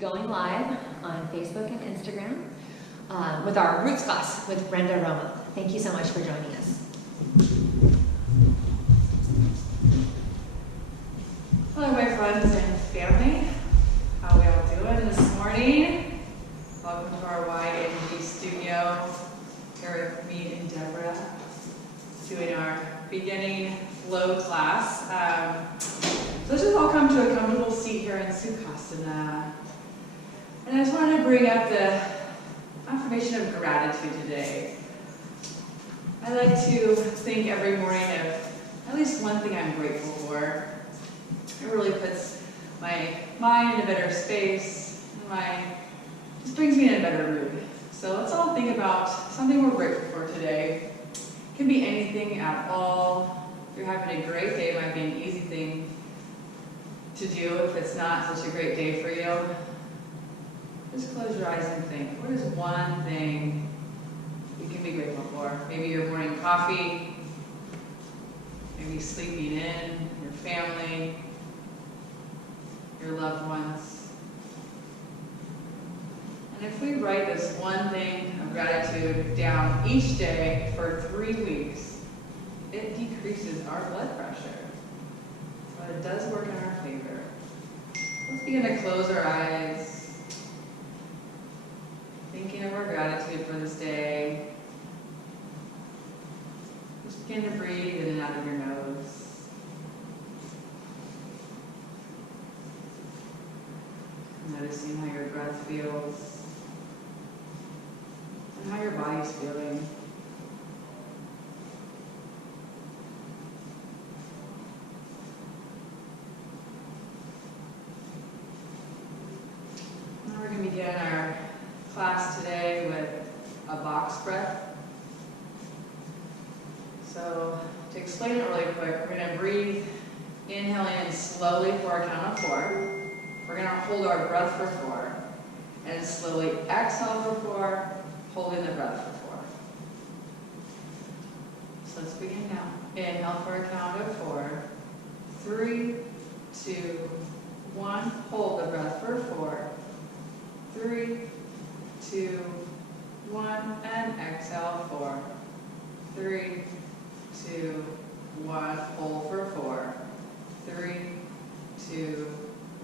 going live on Facebook and Instagram with our Roots class with Brenda Romo. Thank you so much for joining us. Hello, my friends and family. How are we all doing this morning? Welcome to our YNG Studio. Here with me and Deborah doing our beginning flow class. So let's just all come to a comfortable seat here in Sukhasana. And I just wanted to bring up the affirmation of gratitude today. I like to think every morning of at least one thing I'm grateful for. It really puts my mind in a better space, and just brings me in a better mood. So let's all think about something we're grateful for today. It can be anything at all. If you're having a great day, it might be an easy thing to do if it's not such a great day for you. Just close your eyes and think, what is one thing you can be grateful for? Maybe your morning coffee, maybe sleeping in, your family, your loved ones. And if we write this one thing of gratitude down each day for 3 weeks, it decreases our blood pressure. So it does work in our favor. Let's begin to close our eyes, thinking of our gratitude for this day. Just begin to breathe in and out of your nose. Noticing how your breath feels and how your body's feeling. Now we're going to begin our class today with a box breath. So to explain it really quick, we're going to breathe, inhaling in slowly for a count of 4. We're going to hold our breath for 4, and slowly exhale for 4, holding the breath for 4. So let's begin now. Inhale for a count of 4. 3, 2, 1. Hold the breath for 4. 3, 2, 1, and exhale 4. 3, 2, 1. Hold for 4. 3, 2,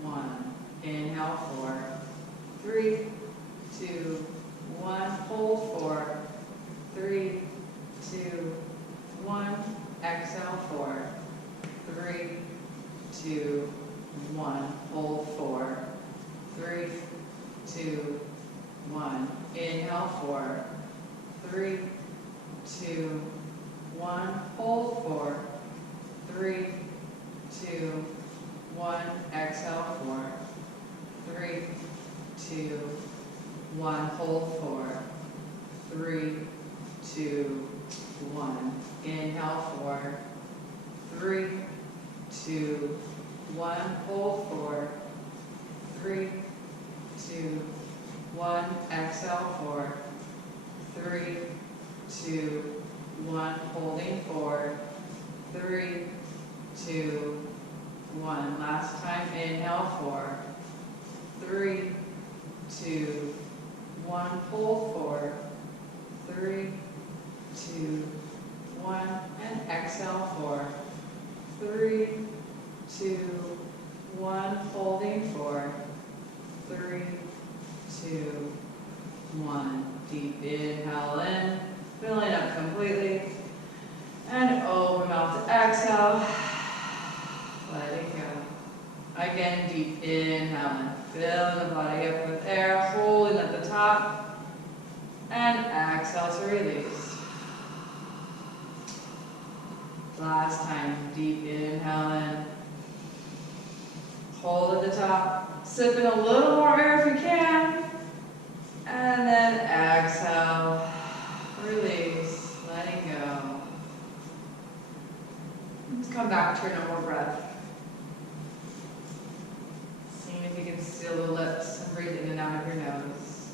1. Inhale 4. 3, 2, 1. Hold 4. 3, 2, 1. Exhale 4. 3, 2, 1. Hold 4. 3, 2, 1. Inhale 4. 3, 2, 1. Hold 4. 3, 2, 1. Exhale 4. 3, 2, 1. Hold 4. 3, 2, 1. Inhale 4. 3, 2, 1. Hold 4. 3, 2, 1. Exhale 4. 3, 2, 1. Holding 4. 3, 2, 1. Last time. Inhale 4. 3, 2, 1. Hold 4. 3, 2, 1. And exhale 4. 3, 2, 1. Holding 4. 3, 2, 1. Deep inhale in, filling up completely. And open mouth to exhale. Letting go. Again, deep inhale in, filling the body up with air, holding at the top. And exhale to release. Last time, deep inhale in. Hold at the top. Sip in a little more air if you can. And then exhale. Release. Letting go. Let's come back to your normal breath. Seeing if you can seal the lips and breathe in and out of your nose.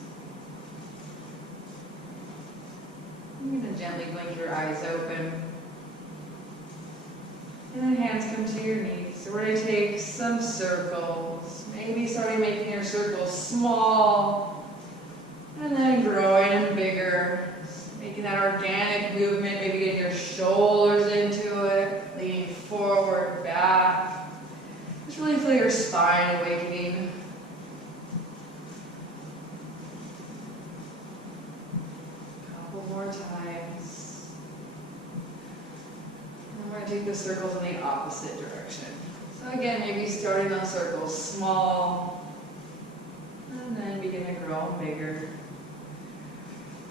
You're going to gently blink your eyes open. And then hands come to your knees. So we're going to take some circles. Maybe starting making your circles small, and then growing them bigger. Making that organic movement, maybe getting your shoulders into it, leaning forward, back. Just really feel your spine awakening. Couple more times. And we're going to take the circles in the opposite direction. So again, maybe starting those circles small, and then begin to grow them bigger.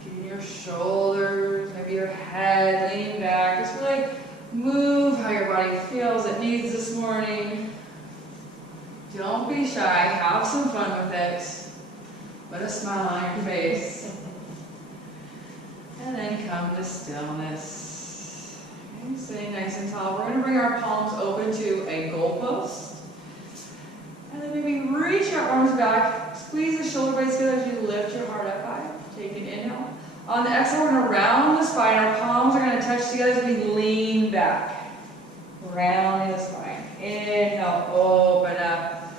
Getting your shoulders, maybe your head, leaning back. Just really move how your body feels it needs this morning. Don't be shy, have some fun with it. Put a smile on your face. And then come to stillness. Okay, sitting nice and tall. We're going to bring our palms open to a goalpost. And then maybe reach your arms back. Squeeze the shoulder blades together as you lift your heart up high. Take an inhale. On the exhale, we're going to round the spine. Our palms are going to touch together as we lean back. Rounding the spine. Inhale, open up.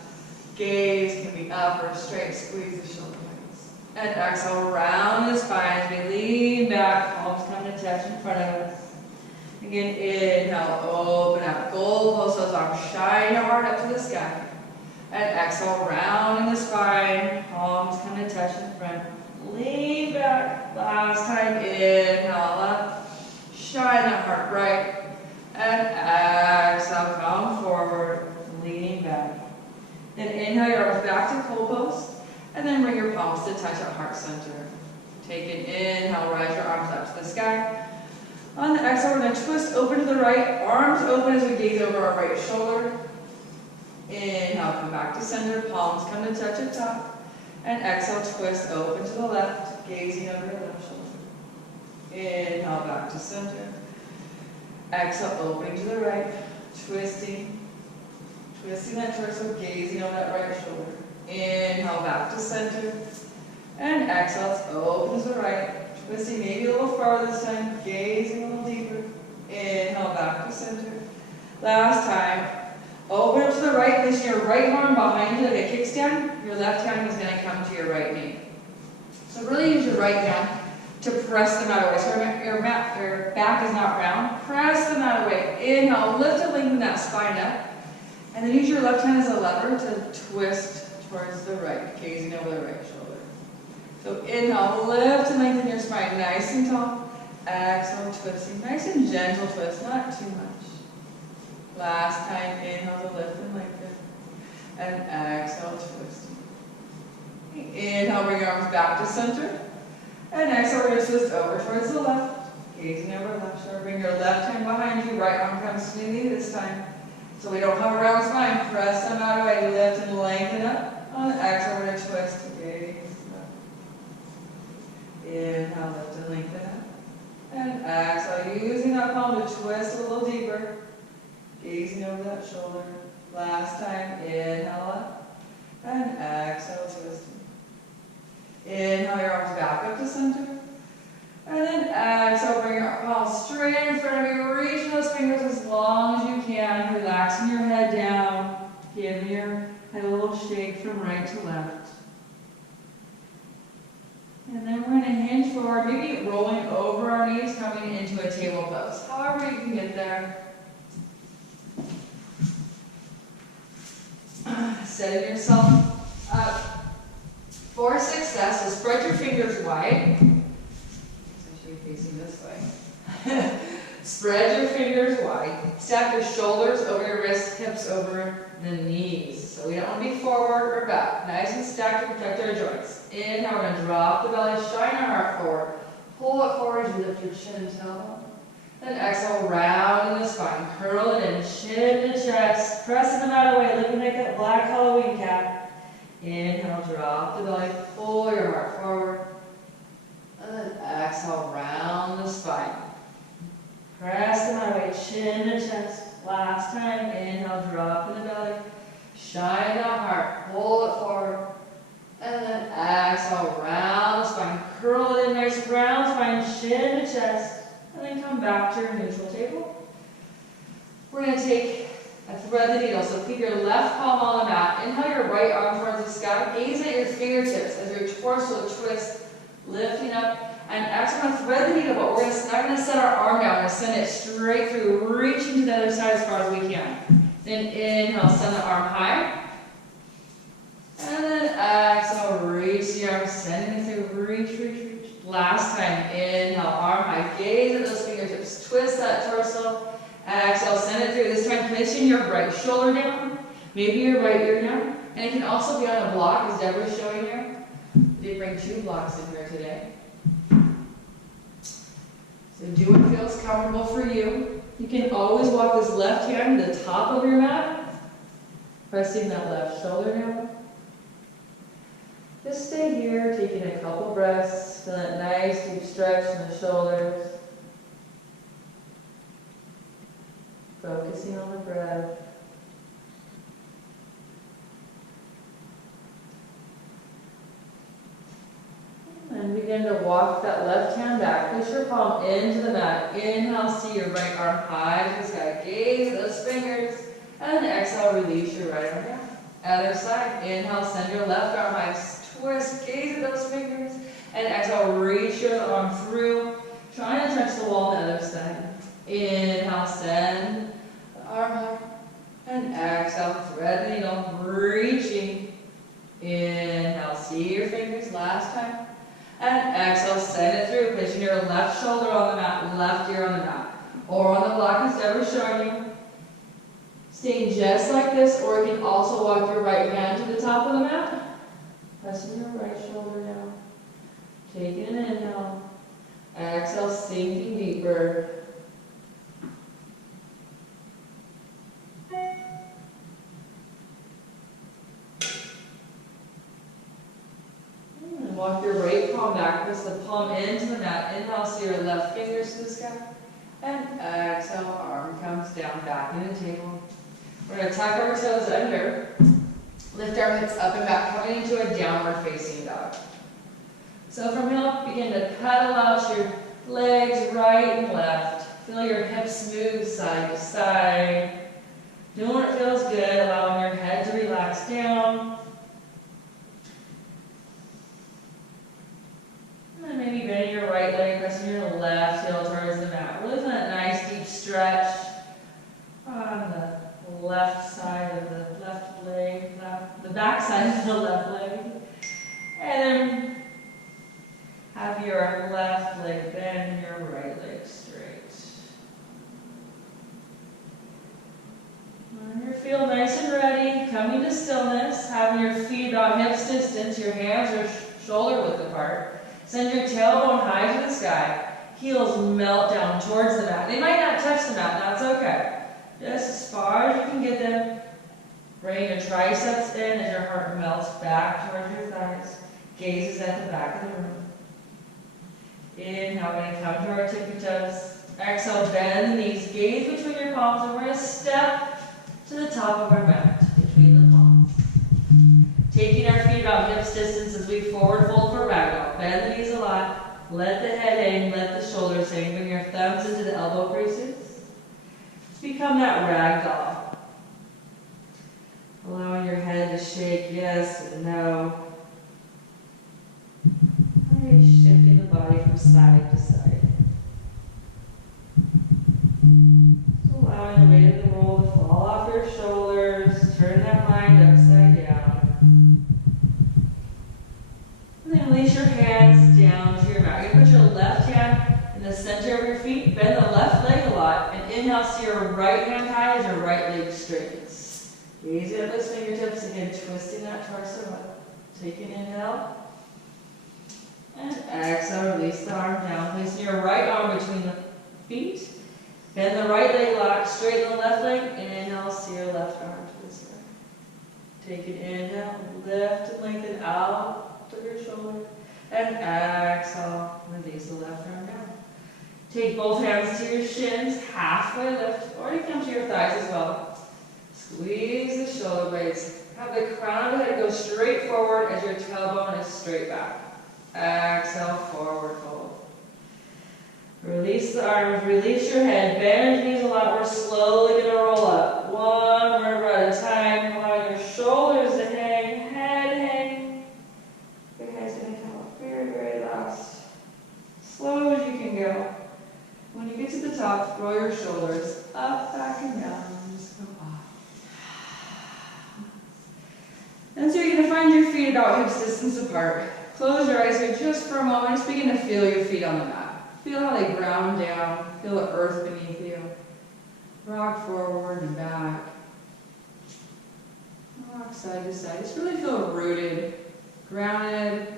Gaze can be up or straight. Squeeze the shoulder blades. And exhale, round the spine as we lean back. Palms come to touch in front of us. Again, inhale, open up. Goalpost, those arms. Shine your heart up to the sky. And exhale, rounding the spine. Palms come to touch in front. Lean back. Last time, inhale up. Shine that heart right. And exhale, come forward. Leaning back. Then inhale your arms back to goalpost. And then bring your palms to touch at heart center. Take an inhale, rise your arms up to the sky. On the exhale, we're going to twist open to the right. Arms open as we gaze over our right shoulder. Inhale, come back to center. Palms come to touch at top. And exhale, twist open to the left, gazing over your left shoulder. Inhale, back to center. Exhale, opening to the right, twisting that torso, gazing over that right shoulder. Inhale, back to center. And exhale, it's open to the right, twisting maybe a little farther this time, gazing a little deeper. Inhale, back to center. Last time. Open up to the right, placing your right arm behind you like a kickstand. Your left hand is going to come to your right knee. So really use your right hand to press the mat away. So your back is not round. Press the mat away. Inhale, lift and lengthen that spine up. And then use your left hand as a lever to twist towards the right, gazing over the right shoulder. So inhale, lift and lengthen your spine nice and tall. Exhale, twisting. Nice and gentle twist, not too much. Last time, inhale to lift and lengthen. And exhale, twist. Inhale, bring your arms back to center. And exhale, we're going to twist over towards the left. Gazing over left shoulder. Bring your left hand behind you. Right arm comes to the knee this time. So we don't have a round spine. Press them out away. Lift and lengthen up. On the exhale, we're going to twist. Gaze up. Inhale, lift and lengthen up. And exhale, using that palm to twist a little deeper. Gazing over that shoulder. Last time, inhale up. And exhale, twisting. Inhale your arms back up to center. And then exhale, bring your palms straight in front of you. Reach those fingers as long as you can. Relaxing your head down. Giving your head a little shake from right to left. And then we're going to hinge forward, maybe rolling over our knees, coming into a table pose. However you can get there. Setting yourself up for success. So spread your fingers wide. I should be facing this way. Spread your fingers wide. Stack your shoulders over your wrists, hips over the knees. So we don't want to be forward or back. Nice and stacked to protect our joints. Inhale, we're going to drop the belly, shine our heart forward. Pull it forward as you lift your chin and tailbone. Then exhale, round in the spine. Curl it in, chin to chest. Press the mat away, looking like that black Halloween cat. Inhale, drop the belly, pull your heart forward. And then exhale, round the spine. Press the mat away, chin to chest. Last time, inhale, drop in the belly. Shine that heart, pull it forward. And then exhale, round the spine. Curl it in, nice round spine, chin to chest. And then come back to your neutral table. We're going to take and thread the needle. So keep your left palm on the mat. Inhale your right arm towards the sky. Gaze at your fingertips as your torso twists, lifting up. And exhale, we're going to thread the needle, but we're not going to set our arm down. We're going to send it straight through, reaching to the other side as far as we can. Then inhale, send the arm high. And then exhale, reach the arm, sending it through, reach, reach, reach. Last time, inhale, arm high, gaze at those fingertips, twist that torso. Exhale, send it through. This time, placing your right shoulder down, maybe your right ear down. And it can also be on a block, as Deborah's showing here. We did bring 2 blocks in here today. So do what feels comfortable for you. You can always walk this left hand to the top of your mat, pressing that left shoulder down. Just stay here, taking a couple breaths, feel that nice deep stretch in the shoulders. Focusing on the breath. And begin to walk that left hand back. Push your palm into the mat. Inhale, see your right arm high to the sky. Gaze at those fingers. And exhale, release your right arm down. Other side. Inhale, send your left arm high. Twist, gaze at those fingers. And exhale, reach your arm through. Trying to touch the wall on the other side. Inhale, send the arm high. And exhale, thread the needle, reaching. Inhale, see your fingers. Last time. And exhale, send it through, placing your left shoulder on the mat, left ear on the mat, or on the block as Deborah's showing you. Staying just like this, or you can also walk your right hand to the top of the mat, pressing your right shoulder down, taking an inhale, exhale, sinking deeper. Walk your right palm back, press the palm into the mat. Inhale, see your left fingers to the sky. And exhale, arm comes down, back in the table. We're going to tuck our toes under. Lift our hips up and back, coming into a downward facing dog. So from here, begin to pedal out your legs right and left. Feel your hips move side to side. Doing what feels good, allowing your head to relax down. And then maybe bending your right leg, pressing your left heel towards the mat. Really feel that nice deep stretch on the left side of the left leg, the back side of the left leg. And then have your left leg bend and your right leg straight. When you feel nice and ready, coming to stillness, having your feet about hips distance, your hands are shoulder width apart. Send your tailbone high to the sky. Heels melt down towards the mat. They might not touch the mat, that's okay. Just as far as you can get them. Bring your triceps in as your heart melts back towards your thighs. Gaze is at the back of the room. Inhale, we're going to come to our tippy toes. Exhale, bend the knees. Gaze between your palms, and we're going to step to the top of our mat between the palms. Taking our feet about hips distance as we forward fold for ragdoll. Bend the knees a lot. Let the head hang, let the shoulders hang. Bring your thumbs into the elbow creases. Just become that ragdoll. Allowing your head to shake yes and no. Shifting the body from side to side. So allowing the weight of the roll to fall off your shoulders. Turn that mind upside down. And then release your hands down to your mat. You're going to put your left hand in the center of your feet. Bend the left leg a lot. And inhale, see your right hand high as your right leg straightens. Gaze at those fingertips. Again, twisting that torso up. Take an inhale. And exhale, release the arm down. Placing your right arm between the feet. Bend the right leg a lot. Straighten the left leg. Inhale, see your left arm to the side. Take an inhale. Lift and lengthen out to your shoulder. And exhale, release the left arm down. Take both hands to your shins. Halfway lift. Or you come to your thighs as well. Squeeze the shoulder blades. Have the crown of the head go straight forward as your tailbone is straight back. Exhale, forward fold. Release the arms, release your head, bend your knees a lot. We're slowly going to roll up. 1, out hips distance apart. Close your eyes here just for a moment. Just begin to feel your feet on the mat. Feel how they ground down. Feel the earth beneath you. Rock forward and back. Rock side to side. Just really feel rooted, grounded,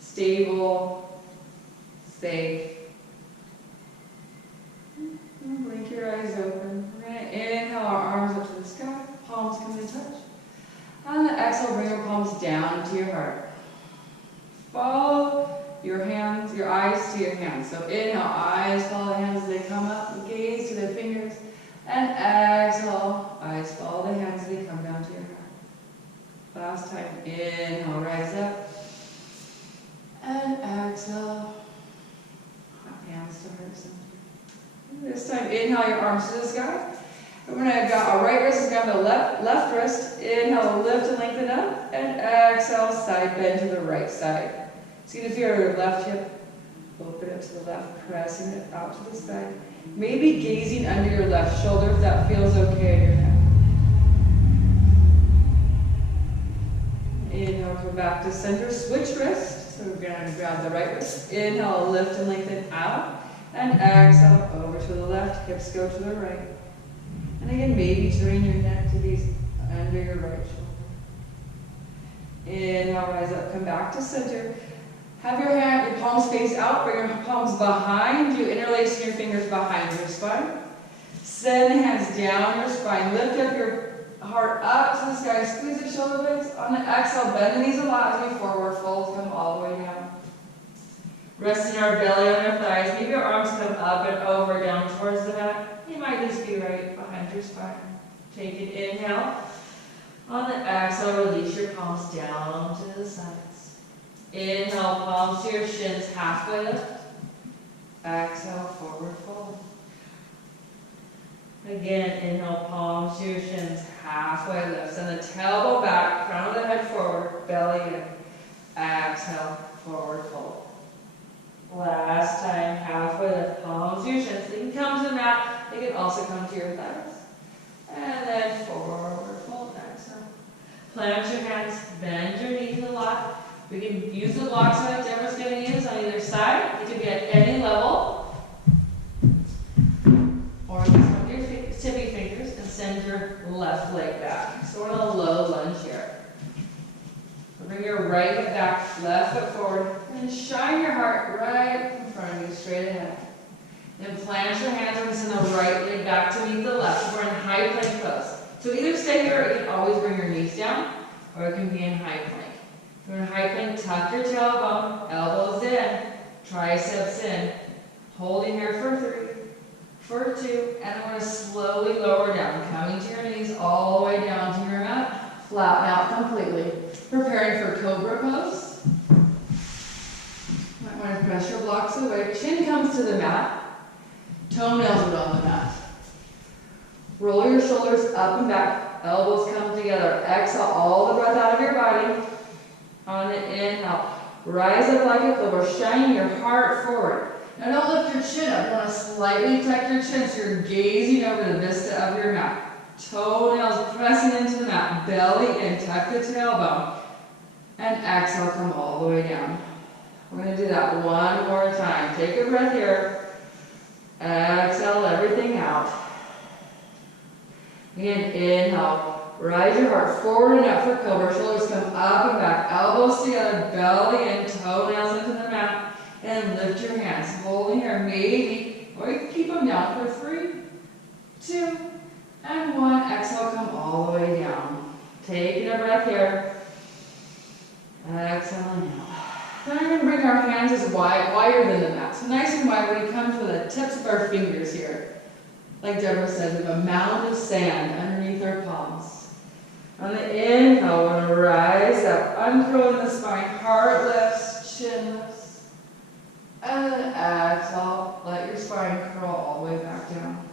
stable, safe. And blink your eyes open. We're going to inhale our arms up to the sky. Palms come to touch. On the exhale, bring your palms down to your heart. Follow your hands, your eyes to your hands. So inhale, eyes follow the hands as they come up. Gaze to the fingers. And exhale, eyes follow the hands as they come down to your heart. Last time, inhale, rise up. And exhale, hands to heart center. This time, inhale your arms to the sky. We're going to got our right wrist is down to the left wrist. Inhale, lift and lengthen up. And exhale, side bend to the right side. So you can feel your left hip open up to the left, pressing it out to the side. Maybe gazing under your left shoulder if that feels okay in your head. Inhale, come back to center, switch wrist. So we're going to grab the right wrist. Inhale, lift and lengthen out. And exhale, over to the left, hips go to the right. And again, maybe turn your neck to these under your right shoulder. Inhale, rise up, come back to center. Have your palms face out, bring your palms behind you, interlacing your fingers behind your spine. Send the hands down your spine, lift up your heart up to the sky, squeeze the shoulder blades. On the exhale, bend the knees a lot as we forward fold, come all the way down. Resting our belly on our thighs, maybe your arms come up and over, down towards the mat. You might just be right behind your spine. Take an inhale. On the exhale, release your palms down to the sides. Inhale, palms to your shins, halfway lift. Exhale, forward fold. Again, inhale, palms to your shins, halfway lift. Send the tailbone back, crown of the head forward, belly in. Exhale, forward fold. Last time, halfway lift, palms to your shins. They can come to the mat. They can also come to your thighs. And then forward fold, exhale. Plant your hands, bend your knees a lot. We can use the blocks that Deborah's going to use on either side. It can be at any level. Or use one of your tippy fingers and send your left leg back. So we're in a low lunge here. Bring your right foot back, left foot forward, and shine your heart right in front of you, straight ahead. Then plant your hands and send the right leg back to meet the left. We're in high plank pose. So either stay here or you can always bring your knees down, or it can be in high plank. If you're in high plank, tuck your tailbone, elbows in, triceps in, holding here for 3, for 2, and I'm going to slowly lower down, coming to your knees all the way down to your mat, flatten out completely. Preparing for cobra pose. Might want to press your blocks away. Chin comes to the mat. Toenails are on the mat. Roll your shoulders up and back. Elbows come together. Exhale all the breath out of your body. On the inhale, rise up like a cobra, shining your heart forward. Now don't lift your chin up. You want to slightly tuck your chin so you're gazing over the vista of your mat. Toenails pressing into the mat. Belly in, tuck the tailbone. And exhale, come all the way down. We're going to do that one more time. Take a breath here. Exhale everything out. Again, inhale. Rise your heart forward and up for cobra. Shoulders come up and back. Elbows together. Belly in. Toenails into the mat. And lift your hands. Holding here. Maybe. Or you can keep them down for 3, 2, and 1. Exhale. Come all the way down. Taking a breath here. Exhaling out. Then we're going to bring our hands as wider than the mat. So nice and wide when we come to the tips of our fingers here. Like Deborah says, we have a mound of sand underneath our palms. On the inhale, we're going to rise up, uncurling the spine, heart lifts, chin lifts. And then exhale, let your spine curl all the way back down.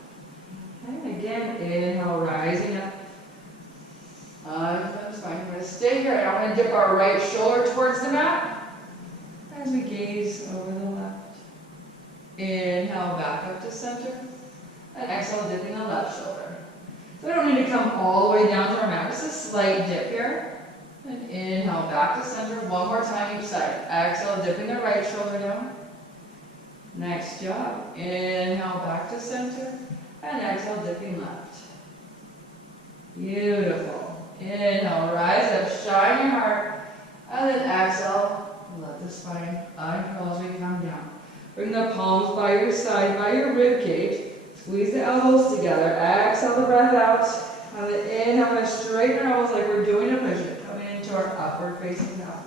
And again, inhale, rising up. Uncurling the spine. We're going to stay here, and I'm going to dip our right shoulder towards the mat as we gaze over the left. Inhale, back up to center. And exhale, dipping the left shoulder. So we don't need to come all the way down to our mat. Just a slight dip here. And inhale, back to center. One more time each side. Exhale, dipping the right shoulder down. Nice job. Inhale, back to center. And exhale, dipping left. Beautiful. Inhale, rise up, shine your heart. And then exhale, let the spine uncurl as we come down. Bring the palms by your side, by your rib cage. Squeeze the elbows together. Exhale the breath out. And then inhale, straighten our elbows like we're doing a push-up. Coming into our upward facing dog.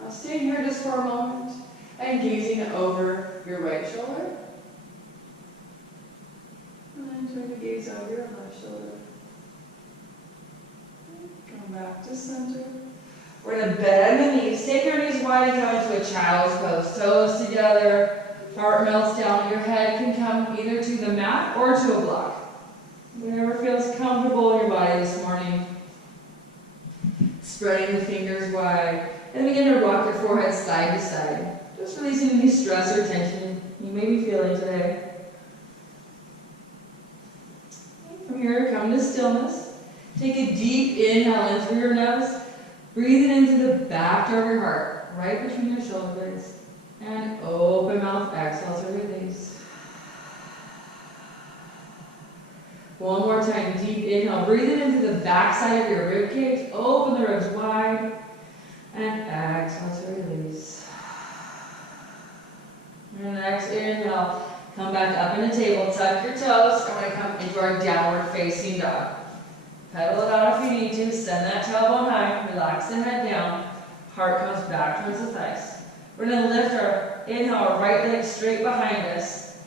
Now stay here just for a moment. And gazing over your right shoulder. And then try to gaze over your left shoulder. Come back to center. We're going to bend the knees. Take your knees wide and come into a child's pose. Toes together. Heart melts down. Your head can come either to the mat or to a block. Whatever feels comfortable in your body this morning. Spreading the fingers wide. And begin to rock your forehead side to side. Just releasing any stress or tension you may be feeling today. From here, come to stillness. Take a deep inhale in through your nose. Breathe it into the back door of your heart, right between your shoulder blades. And open mouth, exhale to release. One more time, deep inhale. Breathe it into the back side of your rib cage. Open the ribs wide. And exhale to release. And next inhale, come back up in a table, tuck your toes. I'm going to come into our downward facing dog. Pedal it out if you need to. Send that tailbone high. Relax the head down. Heart comes back towards the thighs. We're going to lift our inhale, our right leg straight behind us.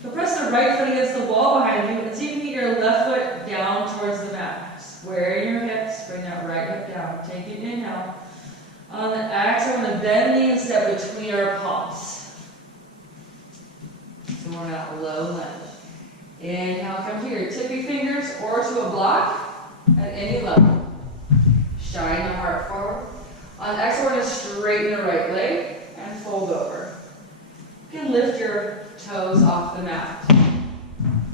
So press the right foot against the wall behind you and see if you can get your left foot down towards the mat. Square your hips. Bring that right hip down. Take an inhale. On the exhale, we're going to bend the knee and step between our palms. So we're at low lunge. Inhale, come to your tippy fingers or to a block at any level. Shine the heart forward. On exhale, we're going to straighten the right leg and fold over. You can lift your toes off the mat.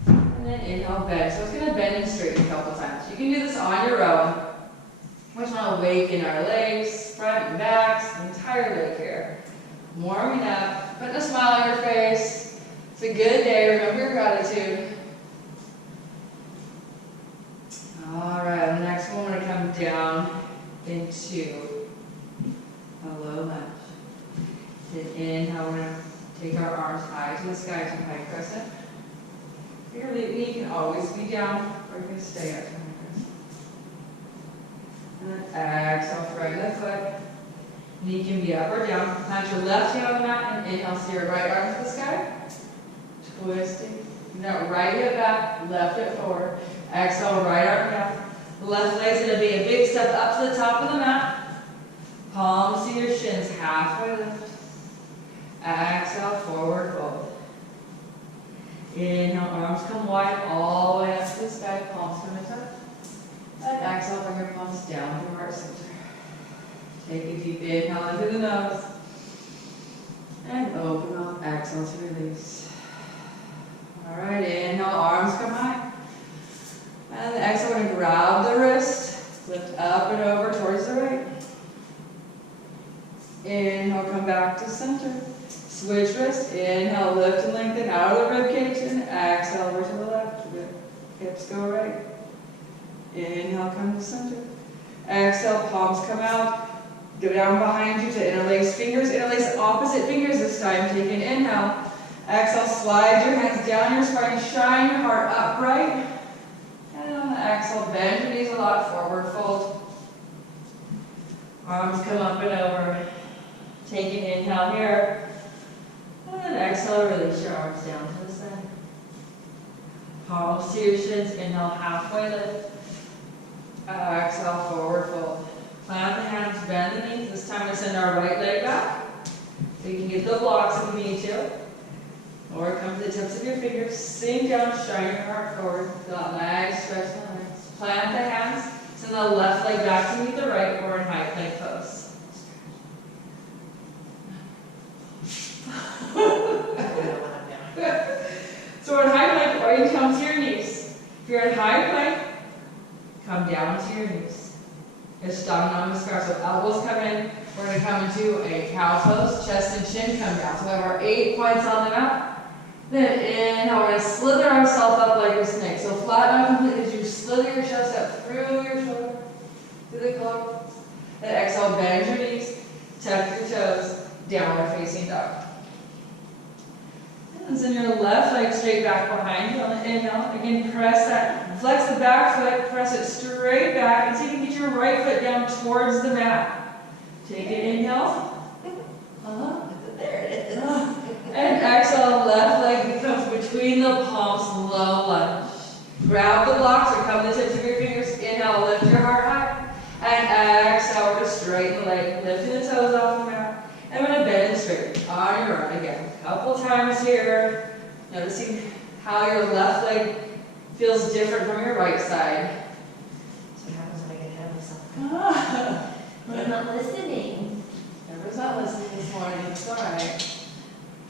And then inhale, bend. So it's going to bend and straighten a couple times. You can do this on your own. We just want to awaken our legs, front and backs, the entire leg here. Warming up, putting a smile on your face. It's a good day. Remember your gratitude. All right, the next one, we're going to come down into a low lunge. Then inhale, we're going to take our arms high to the sky to high crescent. Your knee can always be down, or you can stay up to high crescent. And then exhale, front the foot. Knee can be up or down. Plant your left hand on the mat and inhale, see your right arm to the sky. Twisting. Now right hip back, left hip forward. Exhale, right arm down. Left leg's going to be a big step up to the top of the mat. Palms to your shins, halfway lift. Exhale, forward fold. Inhale, arms come wide all the way up to the sky. Palms come to touch. And exhale, bring your palms down to heart center. Take a deep inhale into the nose. And open up, exhale to release. Alright, inhale, arms come high. And then exhale, we're going to grab the wrist, lift up and over towards the right. Inhale, come back to center. Switch wrist, inhale, lift and lengthen out of the rib cage, and exhale over to the left. Hips go right. Inhale, come to center. Exhale, palms come out. Go down behind you to interlace fingers. Interlace opposite fingers this time. Take an inhale. Exhale, slide your hands down your spine. Shine your heart upright. And on the exhale, bend your knees a lot. Forward fold. Arms come up and over. Take an inhale here. And then exhale, release your arms down to the side. Palms to your shins. Inhale, halfway lift. Exhale, forward fold. Plant the hands, bend the knees. This time we're going to send our right leg back. So you can get the blocks if you need to. Or come to the tips of your fingers. Sink down, shine your heart forward. Feel that nice stretch in the legs. Plant the hands. Send the left leg back to meet the right or in high plank pose. So in high plank, or you come to your knees. If you're in high plank, come down to your knees. It's down namaskar, so elbows come in. We're going to come into a cow pose, chest and chin come down. So we have our 8 points on the mat. Then inhale, we're going to slither ourselves up like a snake. So flatten out completely as you slither your chest up through your shoulder, through the collar. Then exhale, bend your knees, tuck your toes, downward facing dog. And send your left leg straight back behind you on the inhale. Again, press that, flex the back foot, press it straight back, and see if you can get your right foot down towards the mat. Take an inhale. There it is. And exhale, left leg comes between the palms, low lunge. Grab the blocks or come to the tips of your fingers. Inhale, lift your heart high. And exhale, we're going to straighten the leg, lifting the toes off the mat. And we're going to bend straight on your right again. A couple times here. Noticing how your left leg feels different from your right side. That's what happens when I get ahead of myself. I'm not listening. Everyone's not listening this morning. It's all right.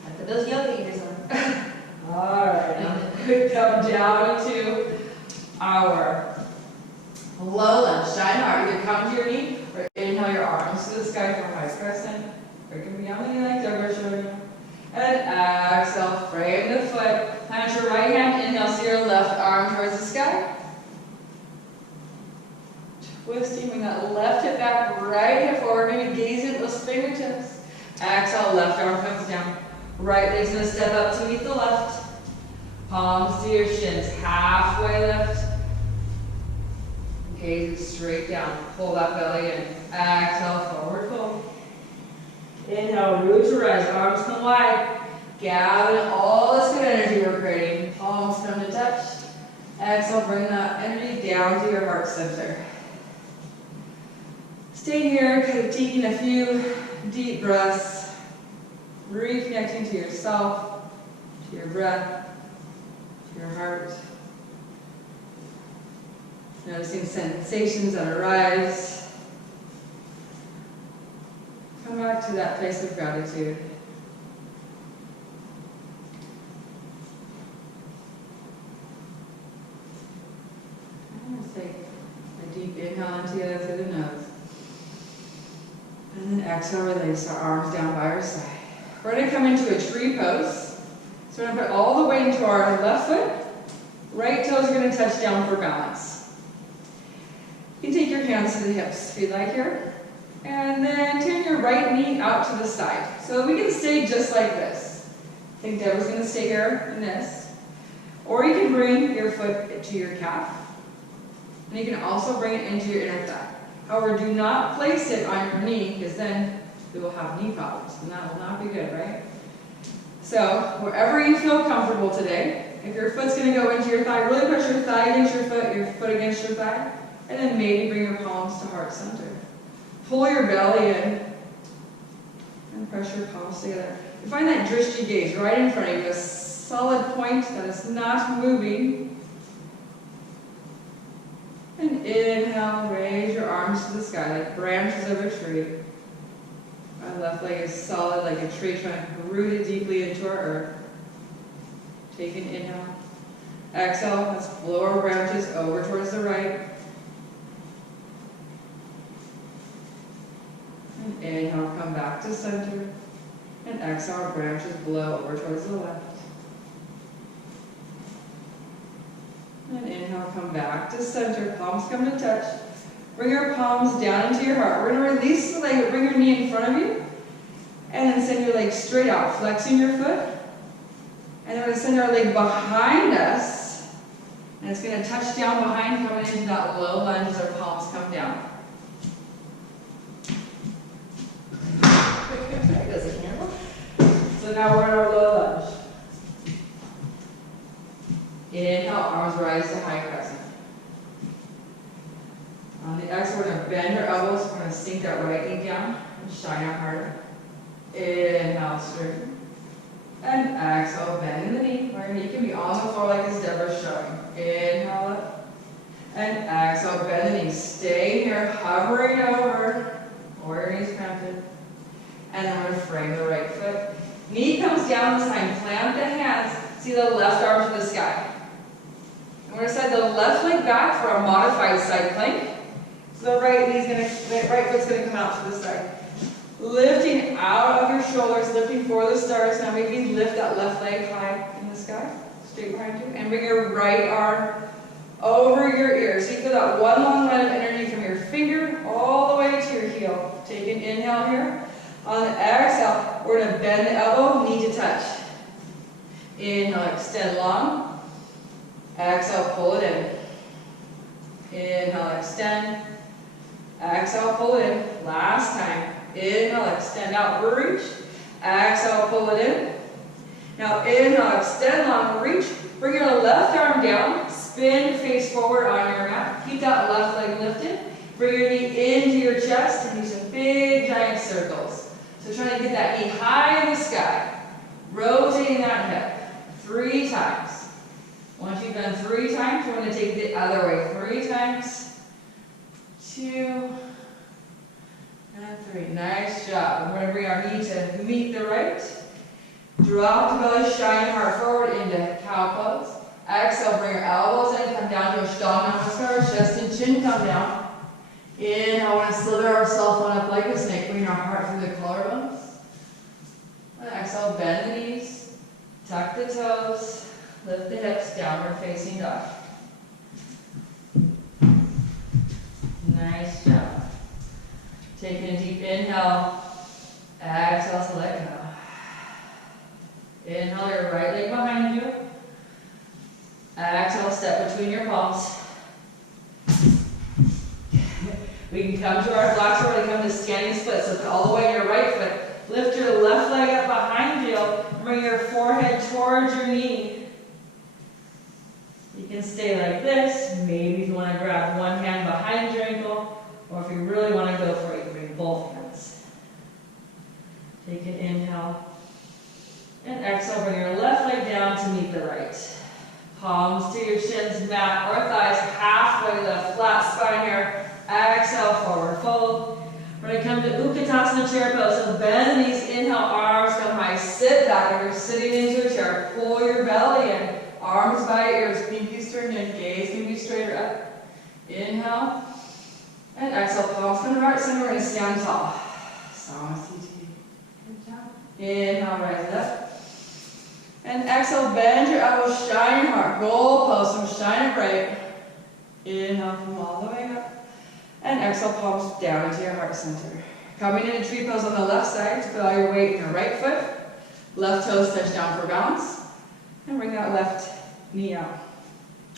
I put those yoga ears on. All right. Now we come down to our low lunge. Shine hard. Either come to your knee or inhale your arms to the sky for high crescent. Or it can be on the knee like Deborah showed you. And exhale, frame the foot. Plant your right hand. Inhale, see your left arm towards the sky. Twisting, bring that left hip back, right hip forward. Maybe gaze at those fingertips. Exhale, left arm comes down. Right leg's going to step up to meet the left. Palms to your shins, halfway lift. Gaze it straight down. Pull that belly in. Exhale, forward fold. Inhale, root to rise. Arms come wide. Gather all this good energy we're creating. Palms come to touch. Exhale, bring that energy down to your heart center. Stay here, kind of taking a few deep breaths. Reconnecting to yourself, to your breath, to your heart. Noticing sensations that arise. Come back to that place of gratitude. I'm going to take a deep inhale into the other through the nose. And then exhale, release our arms down by our side. We're going to come into a tree pose. So we're going to put all the weight into our left foot. Right toes are going to touch down for balance. You can take your hands to the hips if you'd like here. And then turn your right knee out to the side. So we can stay just like this. I think Deborah's going to stay here in this. Or you can bring your foot to your calf. And you can also bring it into your inner thigh. However, do not place it on your knee because then we will have knee problems, and that will not be good, right? So, wherever you feel comfortable today, if your foot's going to go into your thigh, really push your thigh against your foot against your thigh, and then maybe bring your palms to heart center. Pull your belly in, and press your palms together. You find that drishti gaze right in front of you, a solid point that is not moving. And inhale, raise your arms to the sky like branches of a tree. Our left leg is solid like a tree, trying to root it deeply into our earth. Take an inhale. Exhale, let's blow our branches over towards the right. And inhale, come back to center. And exhale, our branches blow over towards the left. And inhale, come back to center. Palms come to touch. Bring your palms down into your heart. We're going to release the leg, bring your knee in front of you. And then send your leg straight out, flexing your foot. And then we're going to send our leg behind us. And it's going to touch down behind, coming into that low lunge as our palms come down. There goes a candle. So now we're in our low lunge. Inhale, arms rise to high crescent. On the exhale, we're going to bend our elbows. We're going to sink that right knee down and shine out harder. Inhale, straighten. And exhale, bend the knee. Our knee can be on the floor like this Deborah's showing. Inhale up. And exhale, bend the knee. Stay here, hovering over. Warrior knees planted. And then we're going to frame the right foot. Knee comes down this time. Plant the hands. See the left arm to the sky. And we're going to send the left leg back for a modified side plank. So the right foot's gonna come out to the side. Lifting out of your shoulders, lifting for the stars. Now maybe lift that left leg high in the sky, straight behind you, and bring your right arm over your ear. So you feel that one long line of energy from your finger all the way to your heel. Take an inhale here. On the exhale, we're gonna bend the elbow, knee to touch. Inhale, extend long. Exhale, pull it in. Inhale, extend. Exhale, pull it in. Last time. Inhale, extend out, reach. Exhale, pull it in. Now inhale, extend long, reach. Bring your left arm down. Spin face forward on your mat. Keep that left leg lifted. Bring your knee into your chest and do some big giant circles. So trying to get that knee high in the sky. Rotating that hip 3 times. Once you've done 3 times, we're going to take the other way. 3 times. 2. And 3. Nice job. We're going to bring our knee to meet the right. Drop the belly, shine your heart forward into cow pose. Exhale, bring your elbows in, come down to Ashtanga Namaskar, chest and chin come down. Inhale, we're going to slither ourselves on up like a snake, bring our heart through the collarbones. And exhale, bend the knees, tuck the toes, lift the hips, downward facing dog. Nice job. Taking a deep inhale, exhale to let go. Inhale your right leg behind you. Exhale, step between your palms. We can come to our blocks or we come to standing split. So all the way your right foot. Lift your left leg up behind you. Bring your forehead towards your knee. You can stay like this. Maybe if you want to grab one hand behind your ankle, or if you really want to go for it, you can bring both hands. Take an inhale. And exhale, bring your left leg down to meet the right. Palms to your shins, mat or thighs, halfway lift, flat spine here. Exhale, forward fold. We're going to come to Utkatasana chair pose. So bend the knees, inhale, arms come high. Sit back. If you're sitting into a chair, pull your belly in. Arms by your ears, pinkies turned in, gaze can be straighter up. Inhale. And exhale, palms come to right center. We're going to stand tall. Samasthiti. Good job. Inhale, rise up. And exhale, bend your elbows, shine your heart. Goal pose, so shine it bright. Inhale, come all the way up. And exhale, palms down into your heart center. Coming into tree pose on the left side to put all your weight in your right foot. Left toes touch down for balance. And bring that left knee out.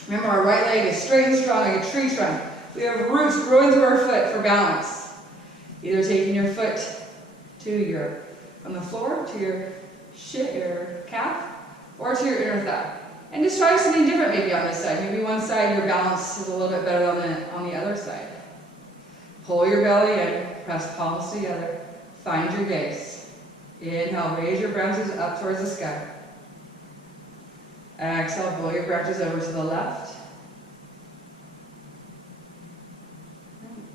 Remember, our right leg is straight and strong like a tree trunk. We have roots growing through our foot for balance. Either taking your foot from the floor to your calf, or to your inner thigh. And just try something different maybe on this side. Maybe one side your balance is a little bit better on the other side. Pull your belly in, press palms together, find your gaze. Inhale, raise your branches up towards the sky. Exhale, blow your branches over to the left.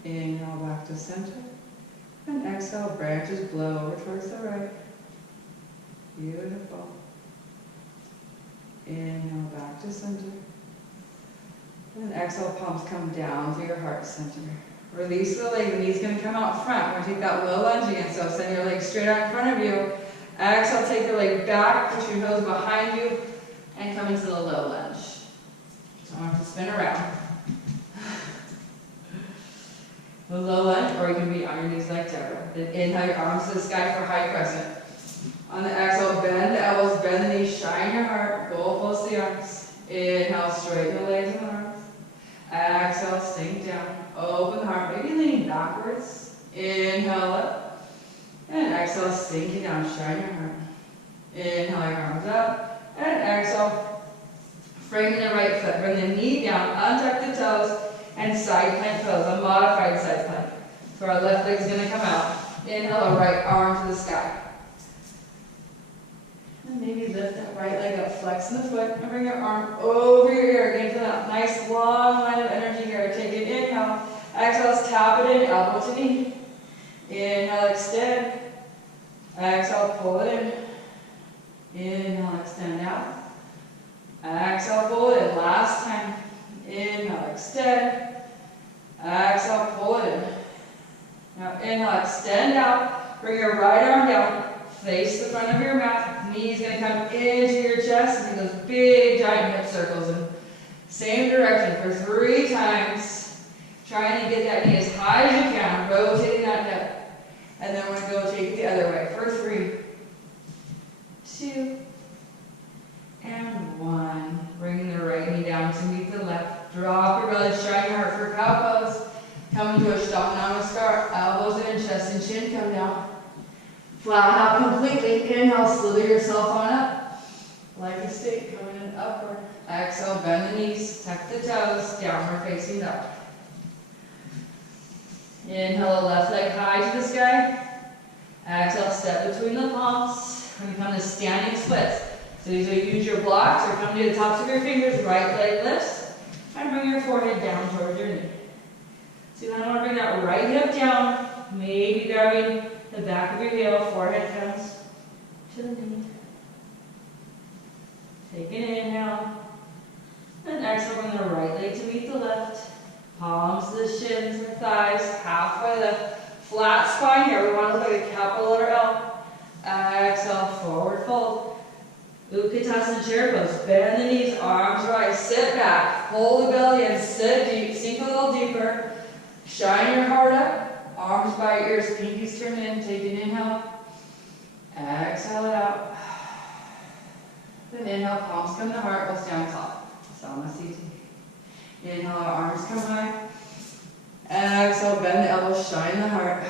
Inhale, back to center. And exhale, branches blow over towards the right. Beautiful. Inhale, back to center. And exhale, palms come down to your heart center. Release the leg, the knee's going to come out front. We're going to take that low lunge again. So send your leg straight out in front of you. Exhale, take your leg back, push your nose behind you, and come into the low lunge. So I want to spin around. The low lunge, or you can be on your knees like Deborah. Then inhale your arms to the sky for high crescent. On the exhale, bend the elbows, bend the knees, shine your heart, goal pulse the arms. Inhale, straighten the legs and arms. Exhale, sink down, open the heart, maybe leaning backwards. Inhale up, and exhale, sink it down, shine your heart. Inhale your arms up, and exhale, frame the right foot, bring the knee down, untuck the toes, and side plank pose, a modified side plank. So our left leg's going to come out. Inhale, right arm to the sky. And maybe lift that right leg up, flex in the foot, and bring your arm over your ear. Again, for that nice long line of energy here. Take an inhale. Exhale, tap it in, elbow to knee. Inhale, extend. Exhale, pull it in. Inhale, extend out. Exhale, pull it in. Last time. Inhale, extend. Exhale, pull it in. Now inhale, extend out, bring your right arm down, face the front of your mat, knees gonna come into your chest, and do those big giant hip circles in same direction for 3 times. Trying to get that knee as high as you can, rotating that hip. And then we're gonna go take it the other way for 3, 2, and 1. Bringing the right knee down to meet the left. Drop your belly, shine your heart for cow pose. Come into a Namaskar, elbows in, chest and chin come down. Flatten out completely. Inhale, slither yourself on up. Like a snake, coming in upward. Exhale, bend the knees, tuck the toes, downward facing dog. Inhale, left leg high to the sky. Exhale, step between the palms. And come to standing splits. So these will use your blocks or come to the tops of your fingers, right leg lifts. And bring your forehead down towards your knee. So you want to bring that right hip down, maybe grabbing the back of your heel, forehead comes to the knee. Take an inhale. And exhale, bring the right leg to meet the left. Palms to the shins or thighs, halfway lift. Flat spine here. We want to look like a capital letter L. Exhale, forward fold. Utkatasana chair pose. Bend the knees, arms rise, sit back. Hold the belly in, sit deep, sink a little deeper. Shine your heart up, arms by your ears, pinkies turn in, take an inhale. Exhale it out. Then inhale, palms come to heart, we'll stand tall. Samasthiti. Inhale, arms come high. Exhale, bend the elbows, shine the heart.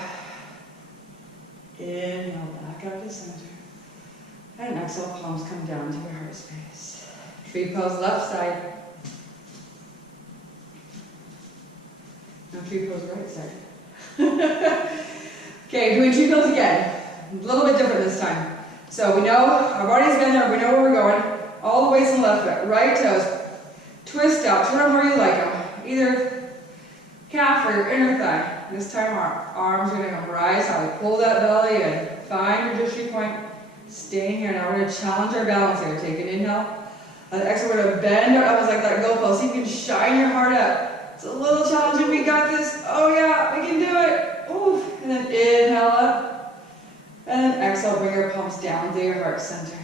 Inhale, back up to center. And exhale, palms come down to your heart space. Tree pose, left side. Now tree pose, right side. Okay, doing tree pose again. A little bit different this time. So we know, our body's been there, we know where we're going. All the way to the left foot, right toes. Twist out, turn them where you like them. Either calf or your inner thigh. This time our arms are going to rise high. Pull that belly in. Find your drishti point. Staying here. Now we're going to challenge our balance here. Take an inhale. And exhale, we're going to bend our elbows like that go pose. So you can shine your heart up. It's a little challenging. We got this. Oh yeah, we can do it. Ooh. And then inhale up. And then exhale, bring your palms down to your heart center.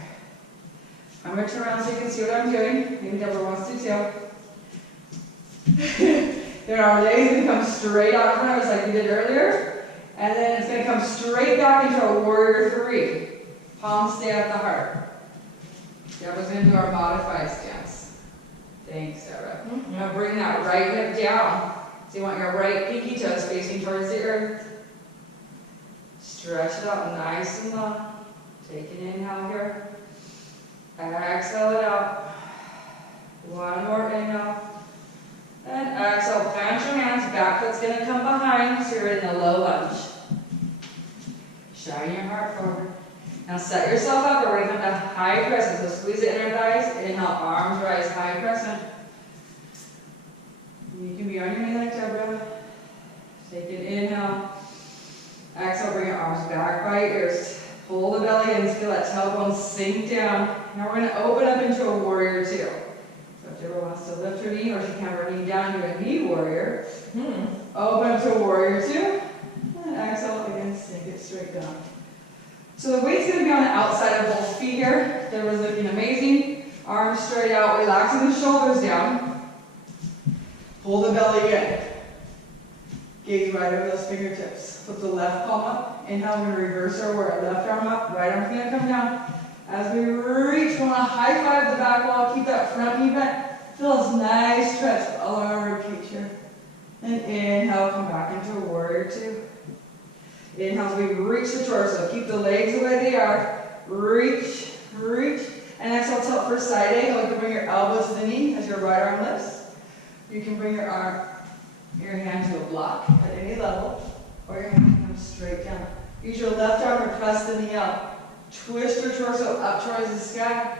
I'm going to turn around so you can see what I'm doing. Maybe Deborah wants to too. Then our legs are going to come straight out in front of us like we did earlier. And then it's going to come straight back into a warrior 3. Palms stay at the heart. Deborah's going to do our modified stance. Thanks, Deborah. I'm going to bring that right hip down. So you want your right pinky toes facing towards the earth. Stretch it out nice and long. Take an inhale here. Exhale it out. One more inhale. And exhale, plant your hands. Back foot's going to come behind, so you're in the low lunge. Shine your heart forward. Now set yourself up. We're going to come to high crescent. So squeeze the inner thighs. Inhale, arms rise, high crescent. You can be on your knee like Deborah. Take an inhale. Exhale, bring your arms back by your ears. Pull the belly in, feel that tailbone sink down. Now we're going to open up into a warrior 2. So if Deborah wants to lift her knee, or she can have her knee down to a knee warrior. Open up to a warrior 2. And exhale again, sink it straight down. So the weight's going to be on the outside of both feet here. Deborah's looking amazing. Arms straight out, relaxing the shoulders down. Pull the belly in. Gaze right over those fingertips. Flip the left palm up. Inhale, we're going to reverse our warrior. Left arm up, right arm's going to come down. As we reach, we want to high five the back wall. Keep that front knee bent. Feel this nice stretch all around our ribcage here. And inhale, come back into a warrior 2. Inhale as we reach the torso. Keep the legs the way they are. Reach, reach. And exhale, tilt for side angle. You can bring your elbows to the knee as your right arm lifts. You can bring your hand to a block at any level, or your hand can come straight down. Use your left arm to press the knee out. Twist your torso up towards the sky.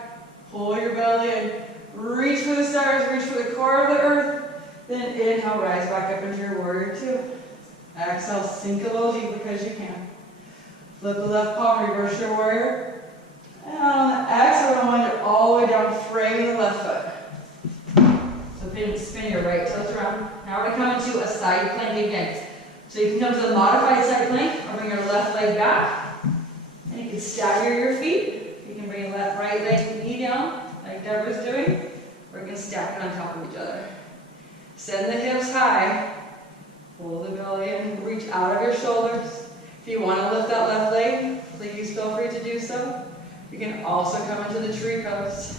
Pull your belly in. Reach for the stars, reach for the core of the earth. Then inhale, rise back up into your warrior 2. Exhale, sink a little deeper because you can. Flip the left palm, reverse your warrior. And on the exhale, I want you all the way down, framing the left foot. So spin your right toes around. Now Now we're gonna come into a side plank again. So you can come to the modified side plank, or bring your left leg back. And you can stagger your feet. You can bring your right leg, knee down, like Deborah's doing. We're gonna stack it on top of each other. Send the hips high. Pull the belly in, reach out of your shoulders. If you want to lift that left leg, please feel free to do so. You can also come into the tree pose.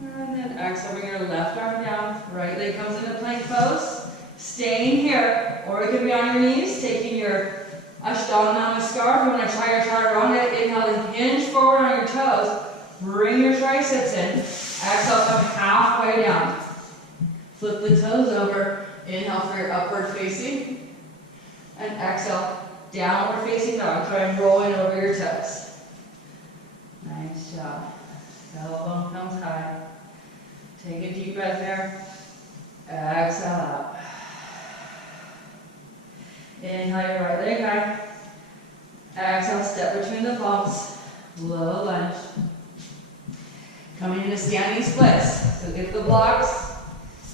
And then exhale, bring your left arm down. Right leg comes into plank pose. Staying here, or you can be on your knees, taking your Ashtanga Namaskar. If you want to try your chaturanga, inhale and hinge forward on your toes. Bring your triceps in. Exhale, come halfway down. Flip the toes over. Inhale for your upward facing. And exhale, downward facing dog. Try and roll in over your toes. Nice job. Elbow comes high. Take a deep breath here. Exhale out. Inhale your right leg high. Exhale, step between the palms. Low lunge. Coming into standing splits. So get the blocks.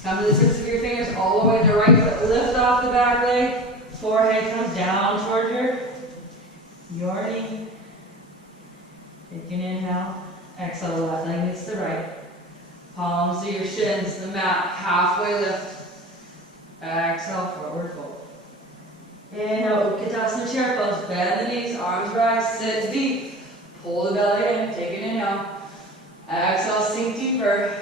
Come to the tips of your fingers all the way to the right foot. Lift off the back leg. Forehead comes down toward your knee. Take an inhale. Exhale, left leg meets the right. Palms to your shins, the mat, halfway lift. Exhale, forward fold. Inhale, Utkatasana chair pose. Bend the knees, arms rise, sit deep. Pull the belly in, take an inhale. Exhale, sink deeper.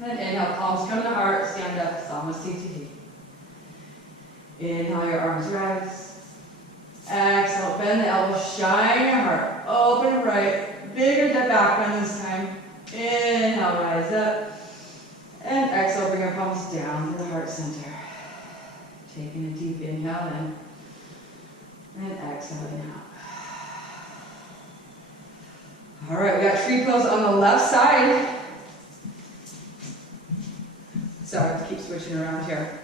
Then inhale, palms come to heart, stand up, Samasthiti. Inhale, your arms rise. Exhale, bend the elbows, shine your heart. Open right, bigger the back bend this time. Inhale, rise up. And exhale, bring your palms down to the heart center. Taking a deep inhale in. And exhaling out. All right, we got tree pose on the left side. Sorry, keep switching around here.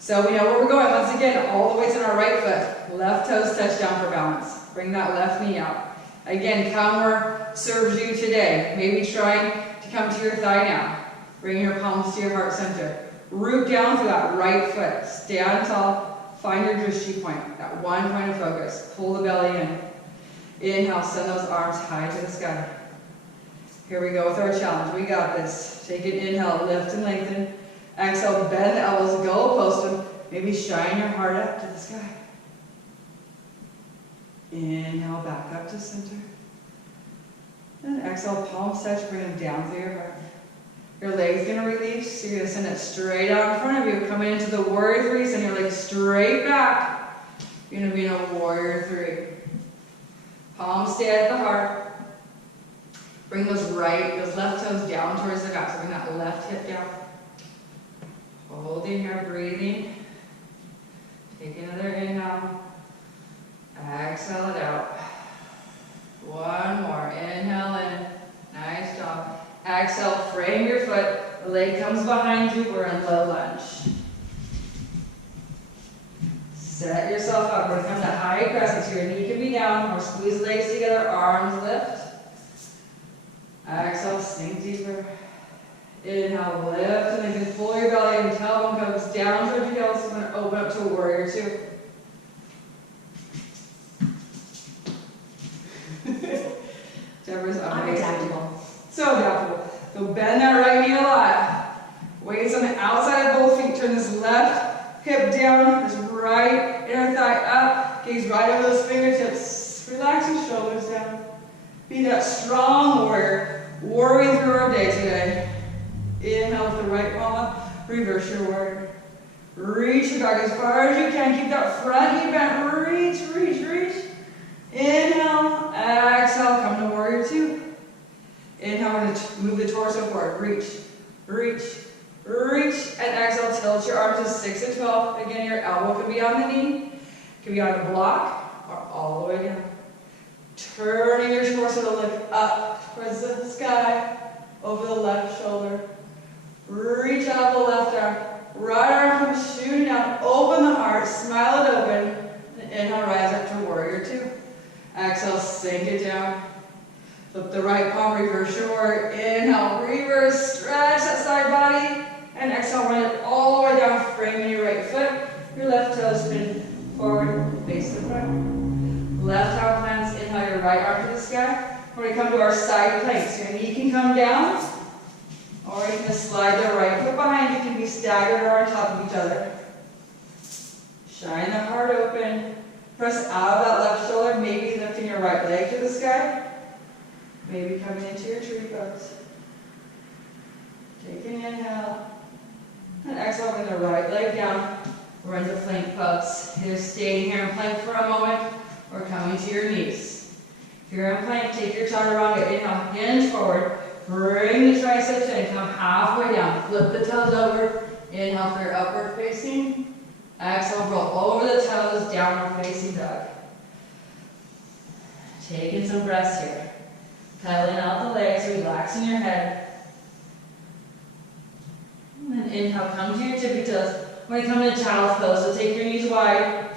So we know where we're going. Once again, all the weights on our right foot. Left toes touch down for balance. Bring that left knee out. Again, come where serves you today. Maybe trying to come to your thigh now. Bring your palms to your heart center. Root down through that right foot. Stand tall. Find your drishti point. That one point of focus. Pull the belly in. Inhale, send those arms high to the sky. Here we go with our challenge. We got this. Take an inhale, lift and lengthen. Exhale, bend the elbows, go post them. Maybe shine your heart up to the sky. Inhale, back up to center. And exhale, palms touch, bring them down through your heart. Your leg's gonna release, so you're gonna send it straight out in front of you. Coming into the warrior three, send your legs straight back. You're gonna be in a warrior three. Palms stay at the heart. Bring those left toes down towards the back. So bring that left hip down. Holding here, breathing. Take another inhale. Exhale it out. One more. Inhale in. Nice job. Exhale, frame your foot. The leg comes behind you. We're in low lunge. Set yourself up. We're going to come to high crescent. So your knee can be down or squeeze legs together. Arms lift. Exhale, sink deeper. Inhale, lift, and then pull your belly and tailbone comes down towards your heels. I'm going to open up to a warrior two. Deborah's amazing. So adaptable. So bend that right knee a lot. Weights on the outside of both feet. Turn this left hip down, this right inner thigh up. Gaze right over those fingertips. Relax your shoulders down. Be that strong warrior. Warring through our day today. Inhale with the right palm up. Reverse your warrior. Reach your dog as far as you can. Keep that front knee bent. Reach, reach, reach. Inhale. Exhale. Come to warrior two. Inhale. We're going to move the torso forward. Reach, reach, reach. And exhale. Tilt your arms to 6 and 12. Again, your elbow can be on the knee. Can be on the block or all the way down. Turning your torso to look up towards the sky, over the left shoulder. Reach out the left arm. Right arm comes shooting down. Open the heart. Smile it open. And inhale, rise up to warrior two. Exhale, sink it down. Flip the right palm, reverse your warrior. Inhale, reverse, stretch that side body. And exhale, run it all the way down, framing your right foot. Your left toe spin forward, face the front. Left arm plants, inhale your right arm to the sky. We're going to come to our side planks. Your knee can come down, or you can just slide the right foot behind. You can be staggered or on top of each other. Shine the heart open. Press out of that left shoulder, maybe lifting your right leg to the sky. Maybe coming into your tree pose. Take an inhale. And exhale, bring the right leg down. We're into plank pose. Either staying here in plank for a moment or coming to your knees. If you're in plank, take your chaturanga. Inhale, hinge forward. Bring the triceps in. Come halfway down. Flip the toes over. Inhale for your upward facing. Exhale, roll over the toes, downward facing dog. Taking some breaths here. Pedaling out the legs, relaxing your head. And then inhale, come to your tippy toes. We're going to come into child's pose, so take your knees wide.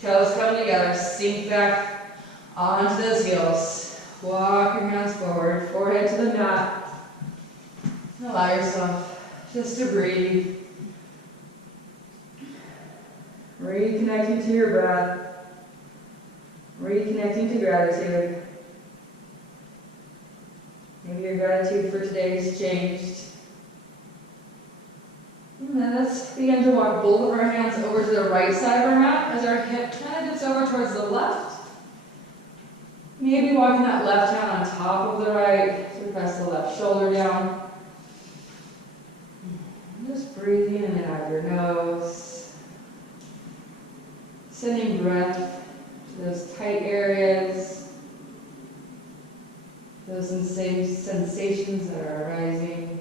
Toes come together, sink back onto those heels. Walk your hands forward, forehead to the mat. Allow yourself just to breathe. Reconnecting to your breath. Reconnecting to gratitude. Maybe your gratitude for today has changed. And then let's begin to walk both of our hands over to the right side of our mat as our hip kind of dips over towards the left. Maybe walking that left hand on top of the right. So press the left shoulder down. Just breathing in and out of your nose. Sending breath to those tight areas, those sensations that are arising.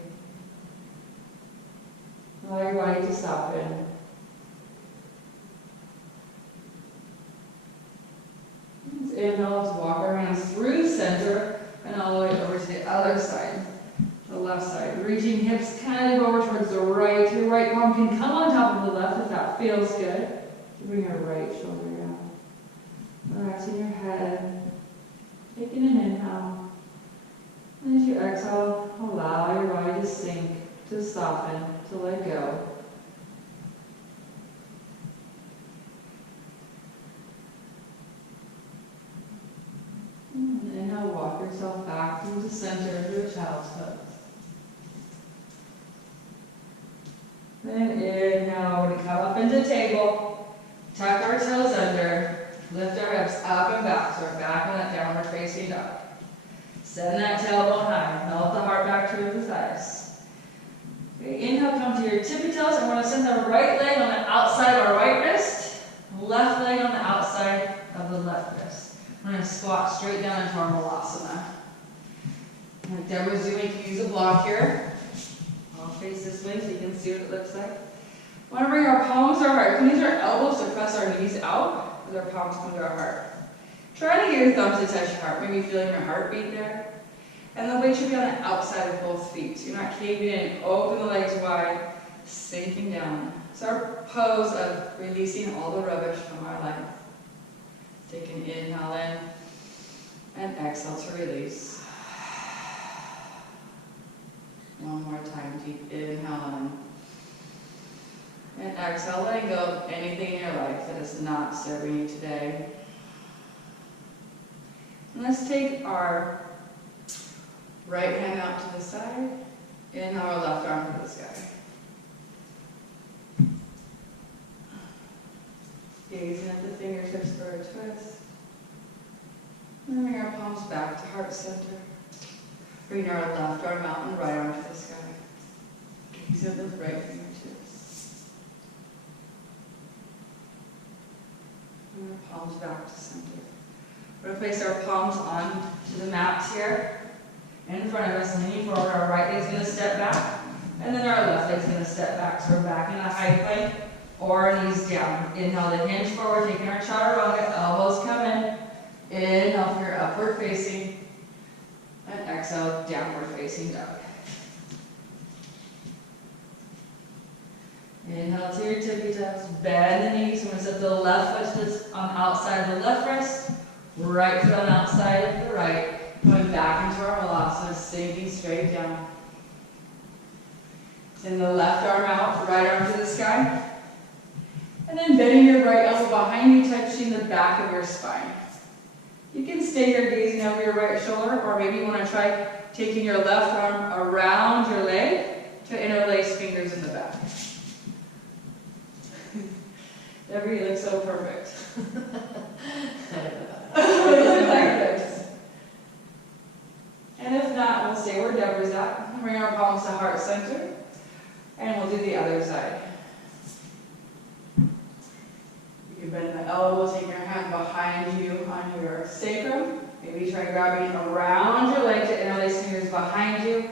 Allow your body to soften. Let's inhale, let's walk our hands through center and all the way over to the other side, the left side. Reaching hips kind of over towards the right. Your right palm can come on top of the left if that feels good. Bring your right shoulder down. Relaxing your head. Taking an inhale. And as you exhale, allow your body to sink, to soften, to let go. And inhale, walk yourself back into center into a child's pose. Then inhale, we're going to come up into table. Tuck our toes under, lift our hips up and back, so we're back in that downward facing dog. Send that tailbone high, melt the heart back towards the thighs. Okay, inhale, come to your tippy toes. I'm going to send the right leg on the outside of our right wrist, left leg on the outside of the left wrist. We're going to squat straight down into our malasana. Like Deborah's doing, you can use a block here. I'll face this way so you can see what it looks like. We want to bring our palms to our heart. We can use our elbows to press our knees out as our palms come to our heart. Try to get your thumbs to touch your heart, maybe feeling your heartbeat there. And the weight should be on the outside of both feet. So you're not caving in. Open the legs wide, sinking down. It's our pose of releasing all the rubbish from our life. Take an inhale in and exhale to release. One more time, deep inhale in. And exhale, letting go of anything in your life that is not serving you today. And let's take our right hand out to the side. Inhale our left arm to the sky. Gazing at the fingertips for a twist. And bring our palms back to heart center. Bring our left arm out and right arm to the sky. Gaze at the right fingertips. And our palms back to center. We're going to place our palms onto the mats here. In front of us, leaning forward. Our right leg's going to step back. And then our left leg's going to step back. So we're back in a high plank or knees down. Inhale to hinge forward, taking our chaturanga. Elbows come in. Inhale for your upward facing. And exhale, downward facing dog. Inhale to your tippy toes. Bend the knees. We're going to set the left foot on the outside of the left wrist. Right foot on the outside of the right. Going back into our malasana, sinking straight down. Send the left arm out, right arm to the sky. And then bending your right elbow behind you, touching the back of your spine. You can stay here gazing over your right shoulder, or maybe you want to try taking your left arm around your leg to interlace fingers in the back. Debbie, you look so perfect. Perfect. And if not, we'll stay where Deborah's at. Bring our palms to heart center. And we'll do the other side. You can bend the elbow, take your hand behind you on your sacrum. Maybe try grabbing around your leg to interlace fingers behind you.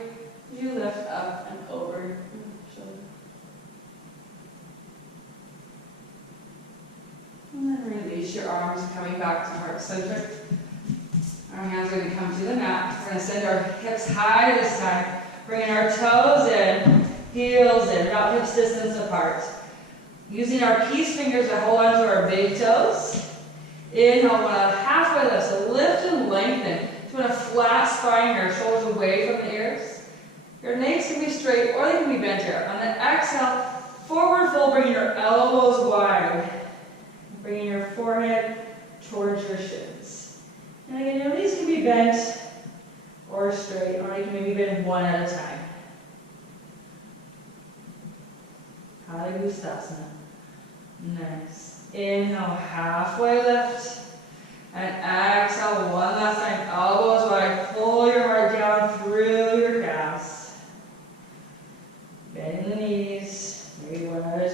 You lift up and over your shoulder. And then release your arms, coming back to heart center. Our hands are going to come to the mat. We're going to send our hips high this time. Bringing our toes in, heels in, about hips distance apart. Using our peace fingers to hold onto our big toes. Inhale, one up, halfway lift. So lift and lengthen. You want a flat spine, your shoulders away from the ears. Your legs can be straight or they can be bent here. On the exhale, forward fold, bringing your elbows wide. Bringing your forehead towards your shins. And again, your knees can be bent or straight, or you can maybe bend one at a time. Calibration. Nice. Inhale, halfway lift. And exhale, one last time. Elbows wide. Pull your heart down through your calves. Bend the knees. Reward.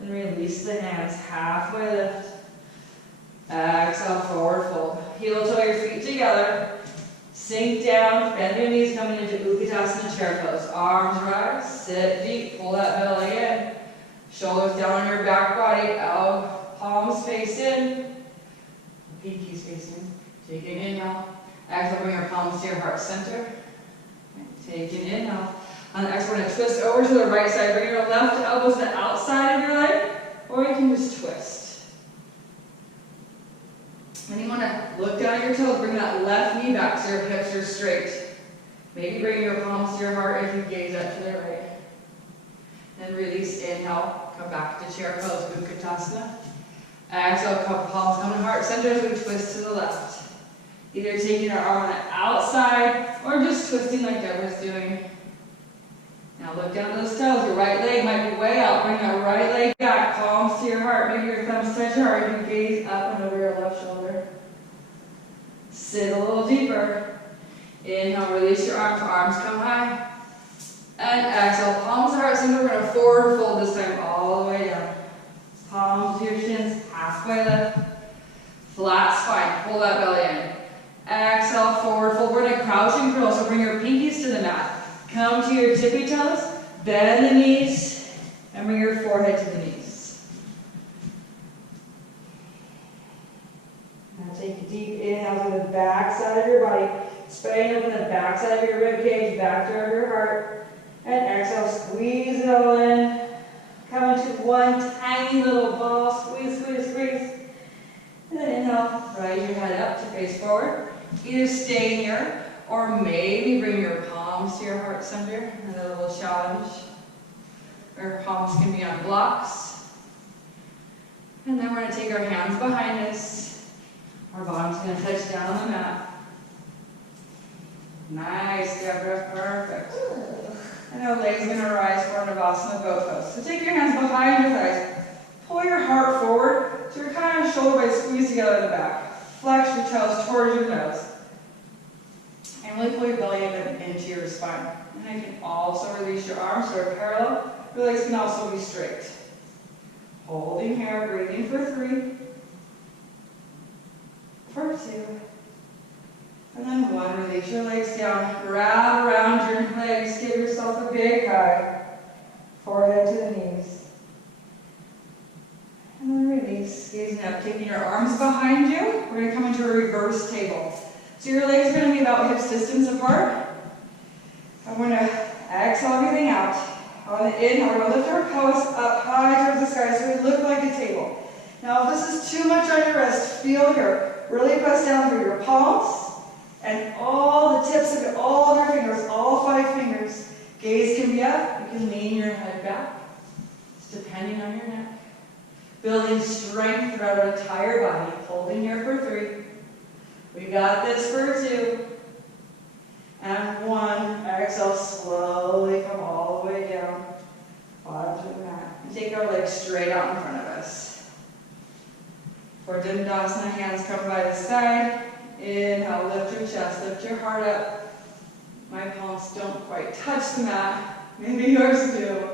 And release the hands. Halfway lift. Exhale, forward fold. Heel toe your feet together. Sink down. Bend your knees coming into Utkatasana chair pose. Arms rise. Sit deep. Pull that belly in. Shoulders down on your back body. Palms face in. Pinkies face in. Take an inhale. Exhale, bring your palms to your heart center. Take an inhale. On the exhale, we're going to twist over to the right side. Bring your left elbows to the outside of your leg, or you can just twist. And you want to look down at your toes. Bring that left knee back so your hips are straight. Maybe bring your palms to your heart if you gaze up to the right. And release, inhale, come back to chair pose, Utkatasana. Exhale, palms come to heart center as we twist to the left. Either taking our arm on the outside or just twisting like Deborah's doing. Now look down at those toes. Your right leg might be way out. Bring that right leg back, palms to your heart. Maybe your thumbs touch your heart. You can gaze up and over your left shoulder. Sit a little deeper. Inhale, release your arms come high. And exhale, palms to heart center. We're going to forward fold this time all the way down. Palms to your shins, halfway lift. Flat spine, pull that belly in. Exhale, forward fold. We're going to crouch and curl, so bring your pinkies to the mat. Come to your tippy toes, bend the knees, and bring your forehead to the knees. Now take a deep inhale to the back side of your body. Spreading open the back side of your rib cage, back door of your heart. And exhale, squeeze it all in. Come into one tiny little ball, squeeze, squeeze, squeeze. And then inhale, raise your head up to face forward. Either stay here, or maybe bring your palms to your heart center. Another little challenge. Our palms can be on blocks. And then we're going to take our hands behind us. Our bottom's going to touch down on the mat. Nice, Deborah, perfect. And our legs are going to rise for Navasana boat pose. So take your hands behind your thighs. Pull your heart forward so you're kind of shoulder blades squeeze together in the back. Flex your toes towards your nose. And really pull your belly into your spine. And you can also release your arms so they're parallel. Your legs can also be straight. Holding here, breathing for 3, for 2, and then 1. Release your legs down, wrap around your legs, give yourself a big hug. Forehead to the knees. And then release, gazing up, taking your arms behind you. We're going to come into a reverse table. So your legs are going to be about hips distance apart. I'm going to exhale everything out. On the inhale, we're going to lift our pelvis up high towards the sky so we look like a table. Now if this is too much on your wrist, feel here. Really press down through your palms and all the tips of all of your fingers, all 5 fingers, Gaze can be up, you can lean your head back, just depending on your neck. Building strength throughout our entire body, holding here for 3. We got this for 2. And 1, exhale, slowly come all the way down, bottom to the mat. And take our legs straight out in front of us. For Dandasana, hands come by the side. Inhale, lift your chest, lift your heart up. My palms don't quite touch the mat, maybe yours do.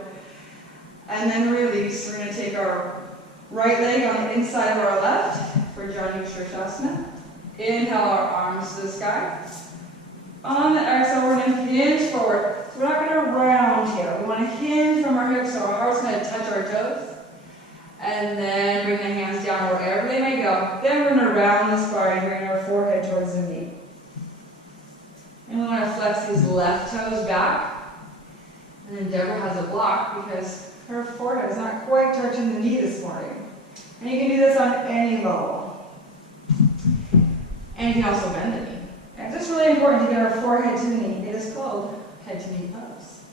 And then release. We're going to take our right leg on the inside of our left for YNG Studios. Inhale, our arms to the sky. On the exhale, we're going to hinge forward. So we're not going to round here. We want to hinge from our hips so our heart's going to touch our toes. And then bring the hands down wherever they may go. Then we're going to round the spine, bring our forehead towards the knee. And we want to flex these left toes back. And then Deborah has a block because her forehead is not quite touching the knee this morning. And you can do this on any level. And you can also bend the knee. And it's just really important to get our forehead to the knee. It is called head to knee pose.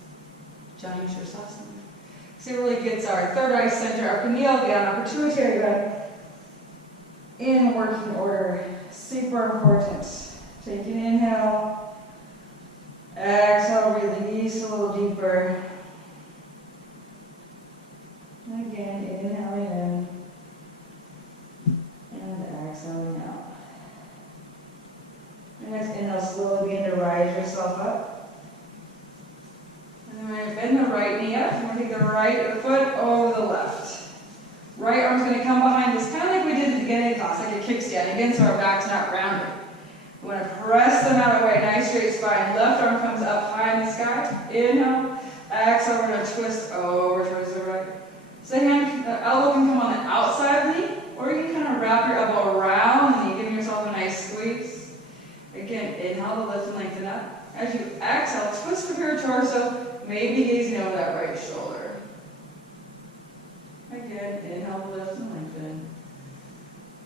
YNG Studios. So it really gets our third eye center, our pineal gland, our pituitary gland in working order. Super important. Take an inhale. Exhale, release a little deeper. And again, inhaling in. And exhaling out. And next inhale, slowly begin to rise yourself up. And then we're going to bend the right knee up. We're going to take the right foot over the left. Right arm's going to come behind us, kind of like we did at the beginning of the class, like a kickstand. Again, so our back's not rounded. We want to press them out of the way, nice straight spine. Left arm comes up high in the sky. Inhale. Exhale, we're going to twist over towards the right. So the elbow can come on the outside of the knee, or you can kind of wrap your elbow around the knee, giving yourself a nice squeeze. Again, inhale to lift and lengthen up. As you exhale, twist from your torso, maybe gazing over that right shoulder. Again, inhale to lift and lengthen.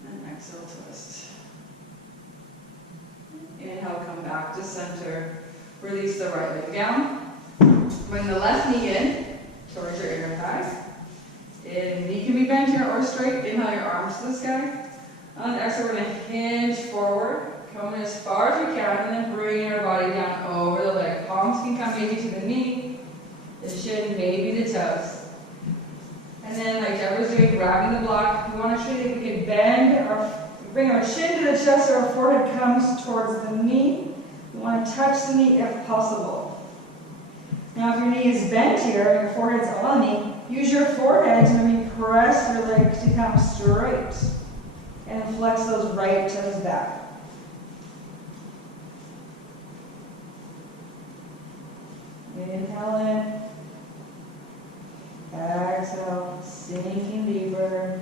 And exhale, twist. Inhale, come back to center. Release the right leg down. Bring the left knee in towards your inner thigh. And knee can be bent here or straight. Inhale your arms to the sky. On the exhale, we're going to hinge forward. Come as far as we can, and then bring your body down over the leg. Palms can come maybe to the knee, the shin, maybe the toes. And then, like Deborah's doing, grabbing the block, we want to show you that we can bring our chin to the chest so our forehead comes towards the knee. We want to touch the knee if possible. Now, if your knee is bent here, your forehead's on the knee, use your forehead to maybe press your leg to come straight. And flex those right toes back. Inhale in. Exhale, sinking deeper.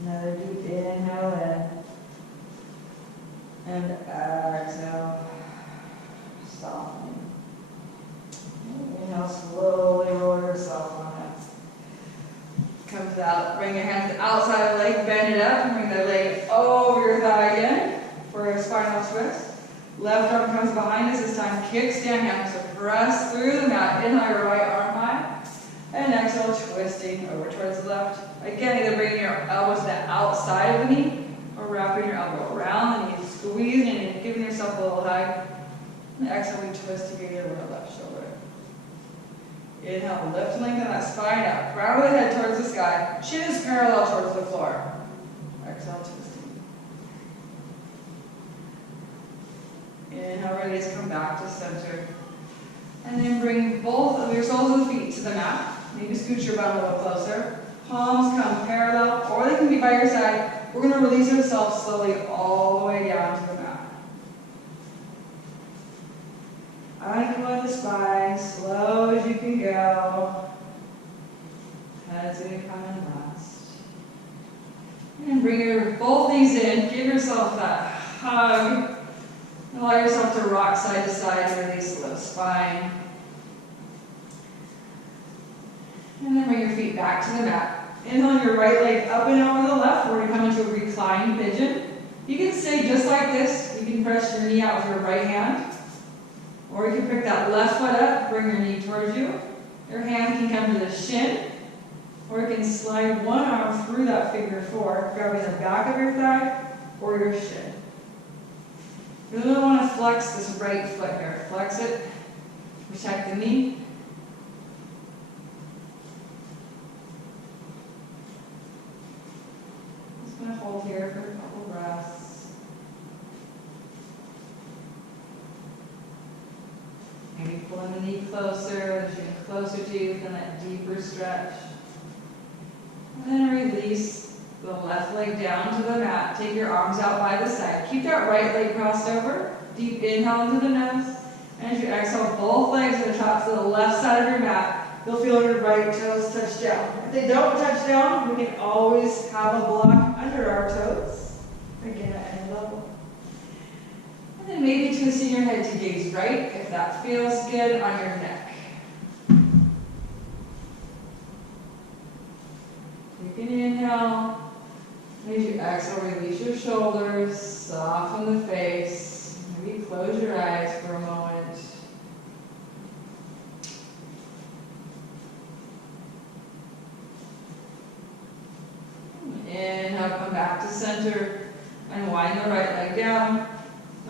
Another deep inhale in. And exhale, softening. Inhale, slowly roll yourself on it. Comes out, bring your hands to the outside of the leg, bend it up, and bring the leg over your thigh again for a spinal twist. Left arm comes behind us, this time kickstand hands, so press through the mat, inhale your right arm high, and exhale, twisting over towards the left. Again, either bringing your elbows to the outside of the knee, or wrapping your elbow around the knee, squeezing and giving yourself a little hug. And exhale, we twist together with our left shoulder. Inhale, lift and lengthen that spine up, crown of the head towards the sky, chin is parallel towards the floor. Exhale, twisting. Inhale, release, come back to center. And then bring both of your soles of the feet to the mat. Maybe scoot your butt a little closer. Palms come parallel, or they can be by your side. We're going to release ourselves slowly all the way down to the mat. Uncoil the spine, slow as you can go. Head's going to come in last. And bring your both knees in. Give yourself that hug. Allow yourself to rock side to side and release the left spine. And then bring your feet back to the mat. Inhale your right leg up and over the left. We're going to come into a reclined pigeon. You can stay just like this. You can press your knee out with your right hand. Or you can pick that left foot up, bring your knee towards you. Your hand can come to the shin, or you can slide one arm through that figure four, grabbing the back of your thigh or your shin. You really want to flex this right foot here. Flex it, protect the knee. Just going to hold here for a couple breaths. Maybe pulling the knee closer, as you get closer to you, then that deeper stretch. And then release the left leg down to the mat. Take your arms out by the side. Keep that right leg crossed over. Deep inhale into the nose. And as you exhale, both legs to the top to the left side of your mat. You'll feel your right toes touch down. If they don't touch down, we can always have a block under our toes. Again, at any level. And then maybe twisting your head to gaze right if that feels good on your neck. Take an inhale. As you exhale, release your shoulders, soften the face. Maybe close your eyes for a moment. Inhale, come back to center. Unwind the right leg down.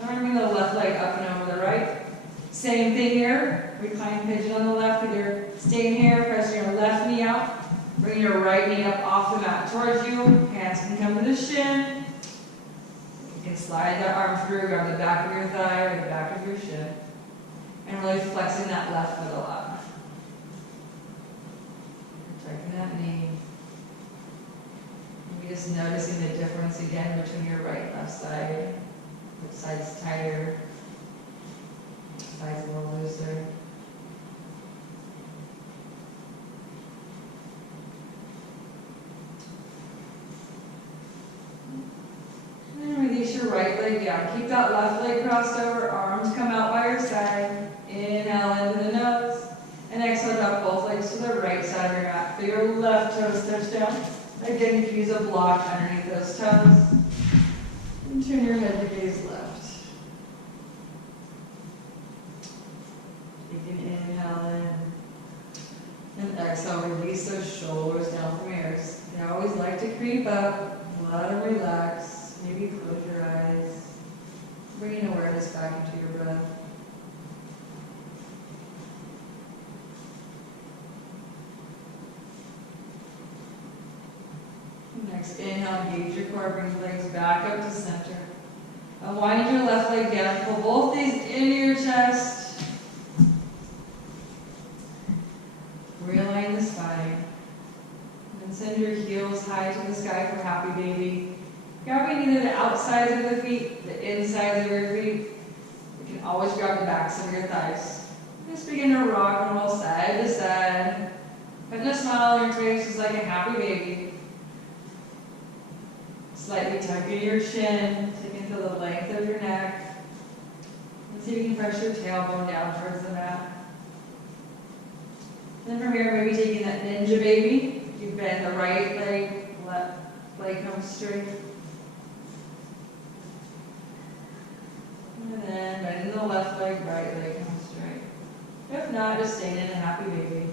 Now bring the left leg up and over the right. Same thing here. Recline pigeon on the left. Either staying here, pressing your left knee out. Bring your right knee up off the mat towards you. Hands can come to the shin. You can slide that arm through, grab the back of your thigh or the back of your shin. And really flexing that left foot a lot. Protecting that knee. Maybe just noticing the difference again between your right and left side. Which side's tighter? Which side's a little looser? And then release your right leg down. Keep that left leg crossed over. Arms come out by your side. Inhale into the nose. And exhale, drop both legs to the right side of your mat. Feel your left toes touch down. Again, you can use a block underneath those toes. And turn your head to gaze left. Take an inhale in. And exhale, release those shoulders down from ears. They always like to creep up. Let them relax. Maybe close your eyes. Bringing awareness back into your breath. Next, inhale, engage your core, bring the legs back up to center. Unwind your left leg down, pull both knees into your chest. Realign the spine. And send your heels high to the sky for happy baby. Grabbing either the outsides of the feet, the insides of your feet. You can always grab the backs of your thighs. Just begin to rock and roll side to side. Putting a smile on your face just like a happy baby. Slightly tucking your chin, taking to the length of your neck. And see if you can press your tailbone down towards the mat. Then from here, maybe taking that ninja baby. You bend the right leg, left leg comes straight. And then bending the left leg, right leg comes straight. If not, just staying in a happy baby.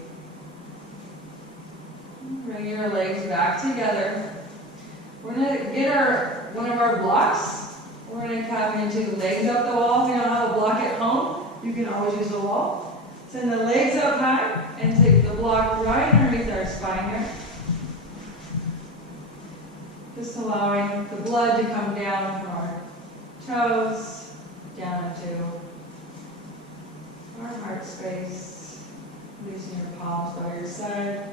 Bring your legs back together. We're going to get one of our blocks. We're going to come into legs up the wall. If you don't have a block at home, you can always use a wall. Send the legs up high and take the block right underneath our spine here. Just allowing the blood to come down from our toes, down into our heart space. Releasing your palms by your side.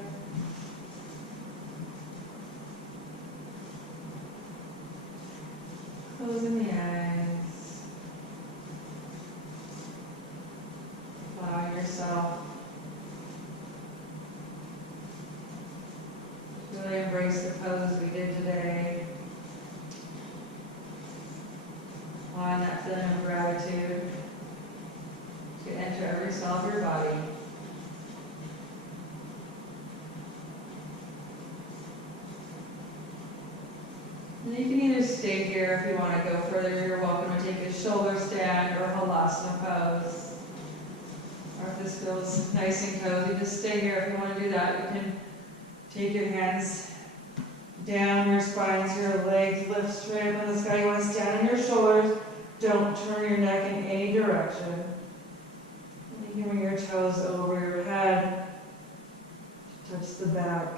Closing the eyes. Allowing yourself to really embrace the pose we did today. Allowing that feeling of gratitude to enter every cell of your body. And you can either stay here if you want to go further. You're welcome to take a shoulder stand or halasana pose. or if this feels nice and cozy, just stay here. If you want to do that, you can take your hands down your spine so your legs lift straight up in the sky. You want to stand on your shoulders. Don't turn your neck in any direction. And you can bring your toes over your head. Touch the back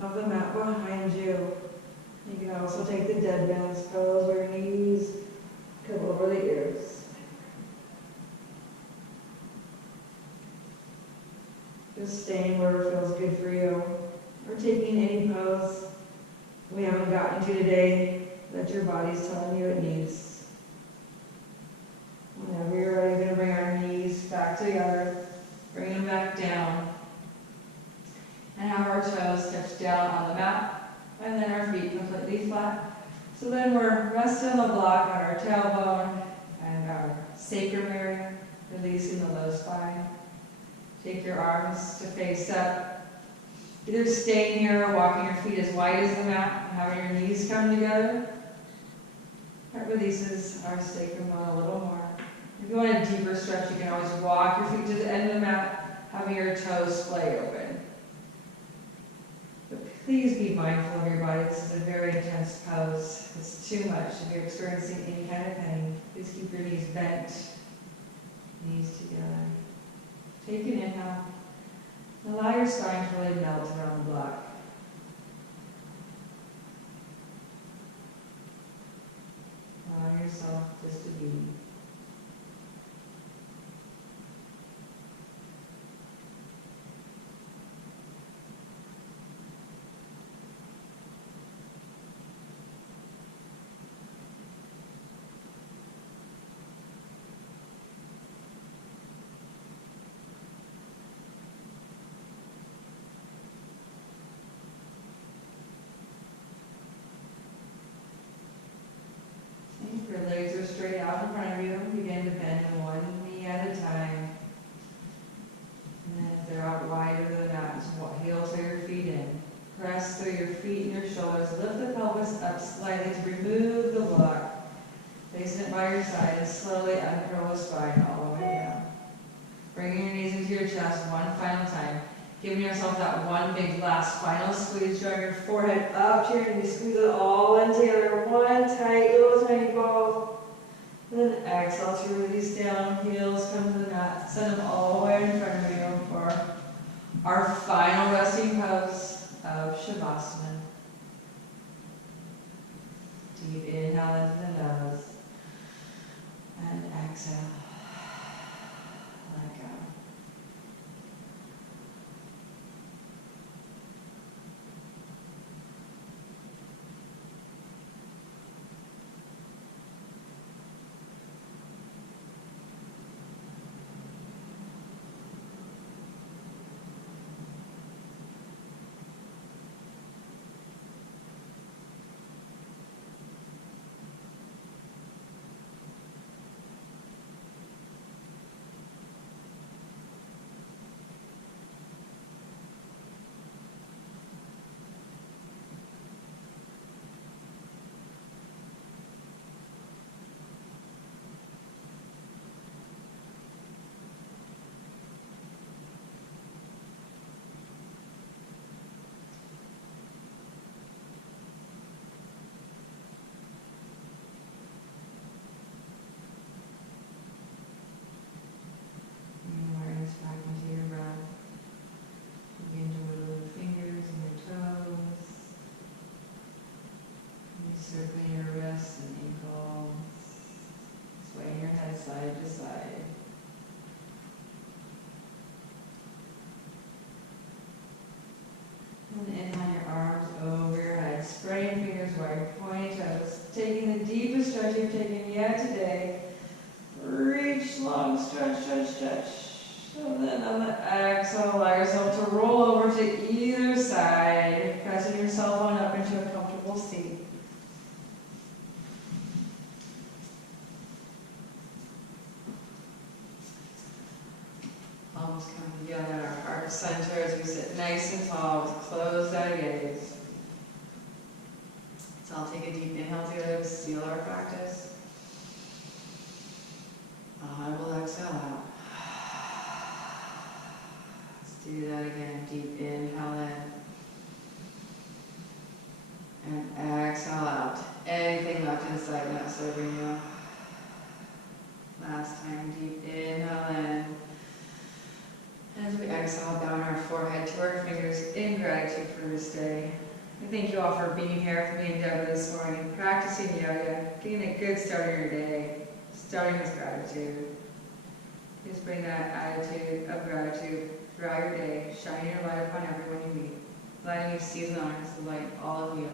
of the mat behind you. You can also take the dead man's pose where your knees come over the ears. Just staying wherever feels good for you. Or taking any pose we haven't gotten to today that your body's telling you it needs. Whenever you're ready, we're going to bring our knees back together, bring them back down, and have our toes touch down on the mat, and then our feet completely flat. So then we're resting on the block on our tailbone and our sacrum area, releasing the low spine. Take your arms to face up. Either staying here or walking your feet as wide as the mat and having your knees come together. That releases our sacrum bone a little more. If you want a deeper stretch, you can always walk your feet to the end of the mat, having your toes splay open. But please be mindful of your body. This is a very intense pose. It's too much. If you're experiencing any kind of pain, please keep your knees bent, knees together. Take an inhale. Allow your spine to really melt around the block. Allow yourself just to be. Your legs are straight out in front of you. Begin to bend one knee at a time. And then if they're out wide over the mat, just heel to your feet in. Press through your feet and your shoulders. Lift the pelvis up slightly to remove the block. Placing it by your side and slowly uncurl the spine all the way down. Bringing your knees into your chest one final time. Giving yourself that one big last final squeeze. Drawing your forehead up to your knees. Squeeze it all in together. One tight little tiny ball. And then exhale to release down. Heels come to the mat. Send them all the way in front of you for our final resting pose of Shavasana. Deep inhale into the nose. And exhale. Let go. Circling your wrists and ankles, swaying your head side to side. And inhale your arms over your head, spreading fingers wide, pointing toes, taking the deepest stretch you've taken yet today. Reach, long stretch, stretch, stretch. And then on the exhale, allow yourself to roll over to either side, pressing yourself on up into a comfortable seat. Palms coming together in our heart center as we sit nice and tall with closed eye gaze. So I'll take a deep inhale together to seal our practice. I will exhale out. deep inhale in. And exhale out. Anything left inside not serving you. Last time, deep inhale in. As we exhale down our forehead to our fingers in gratitude for this day. And thank you all for being here with me and Deborah this morning, practicing yoga, getting a good start on your day, starting with gratitude. Just bring that attitude of gratitude throughout your day, shining your light upon everyone you meet, letting you see as an honest light all of you.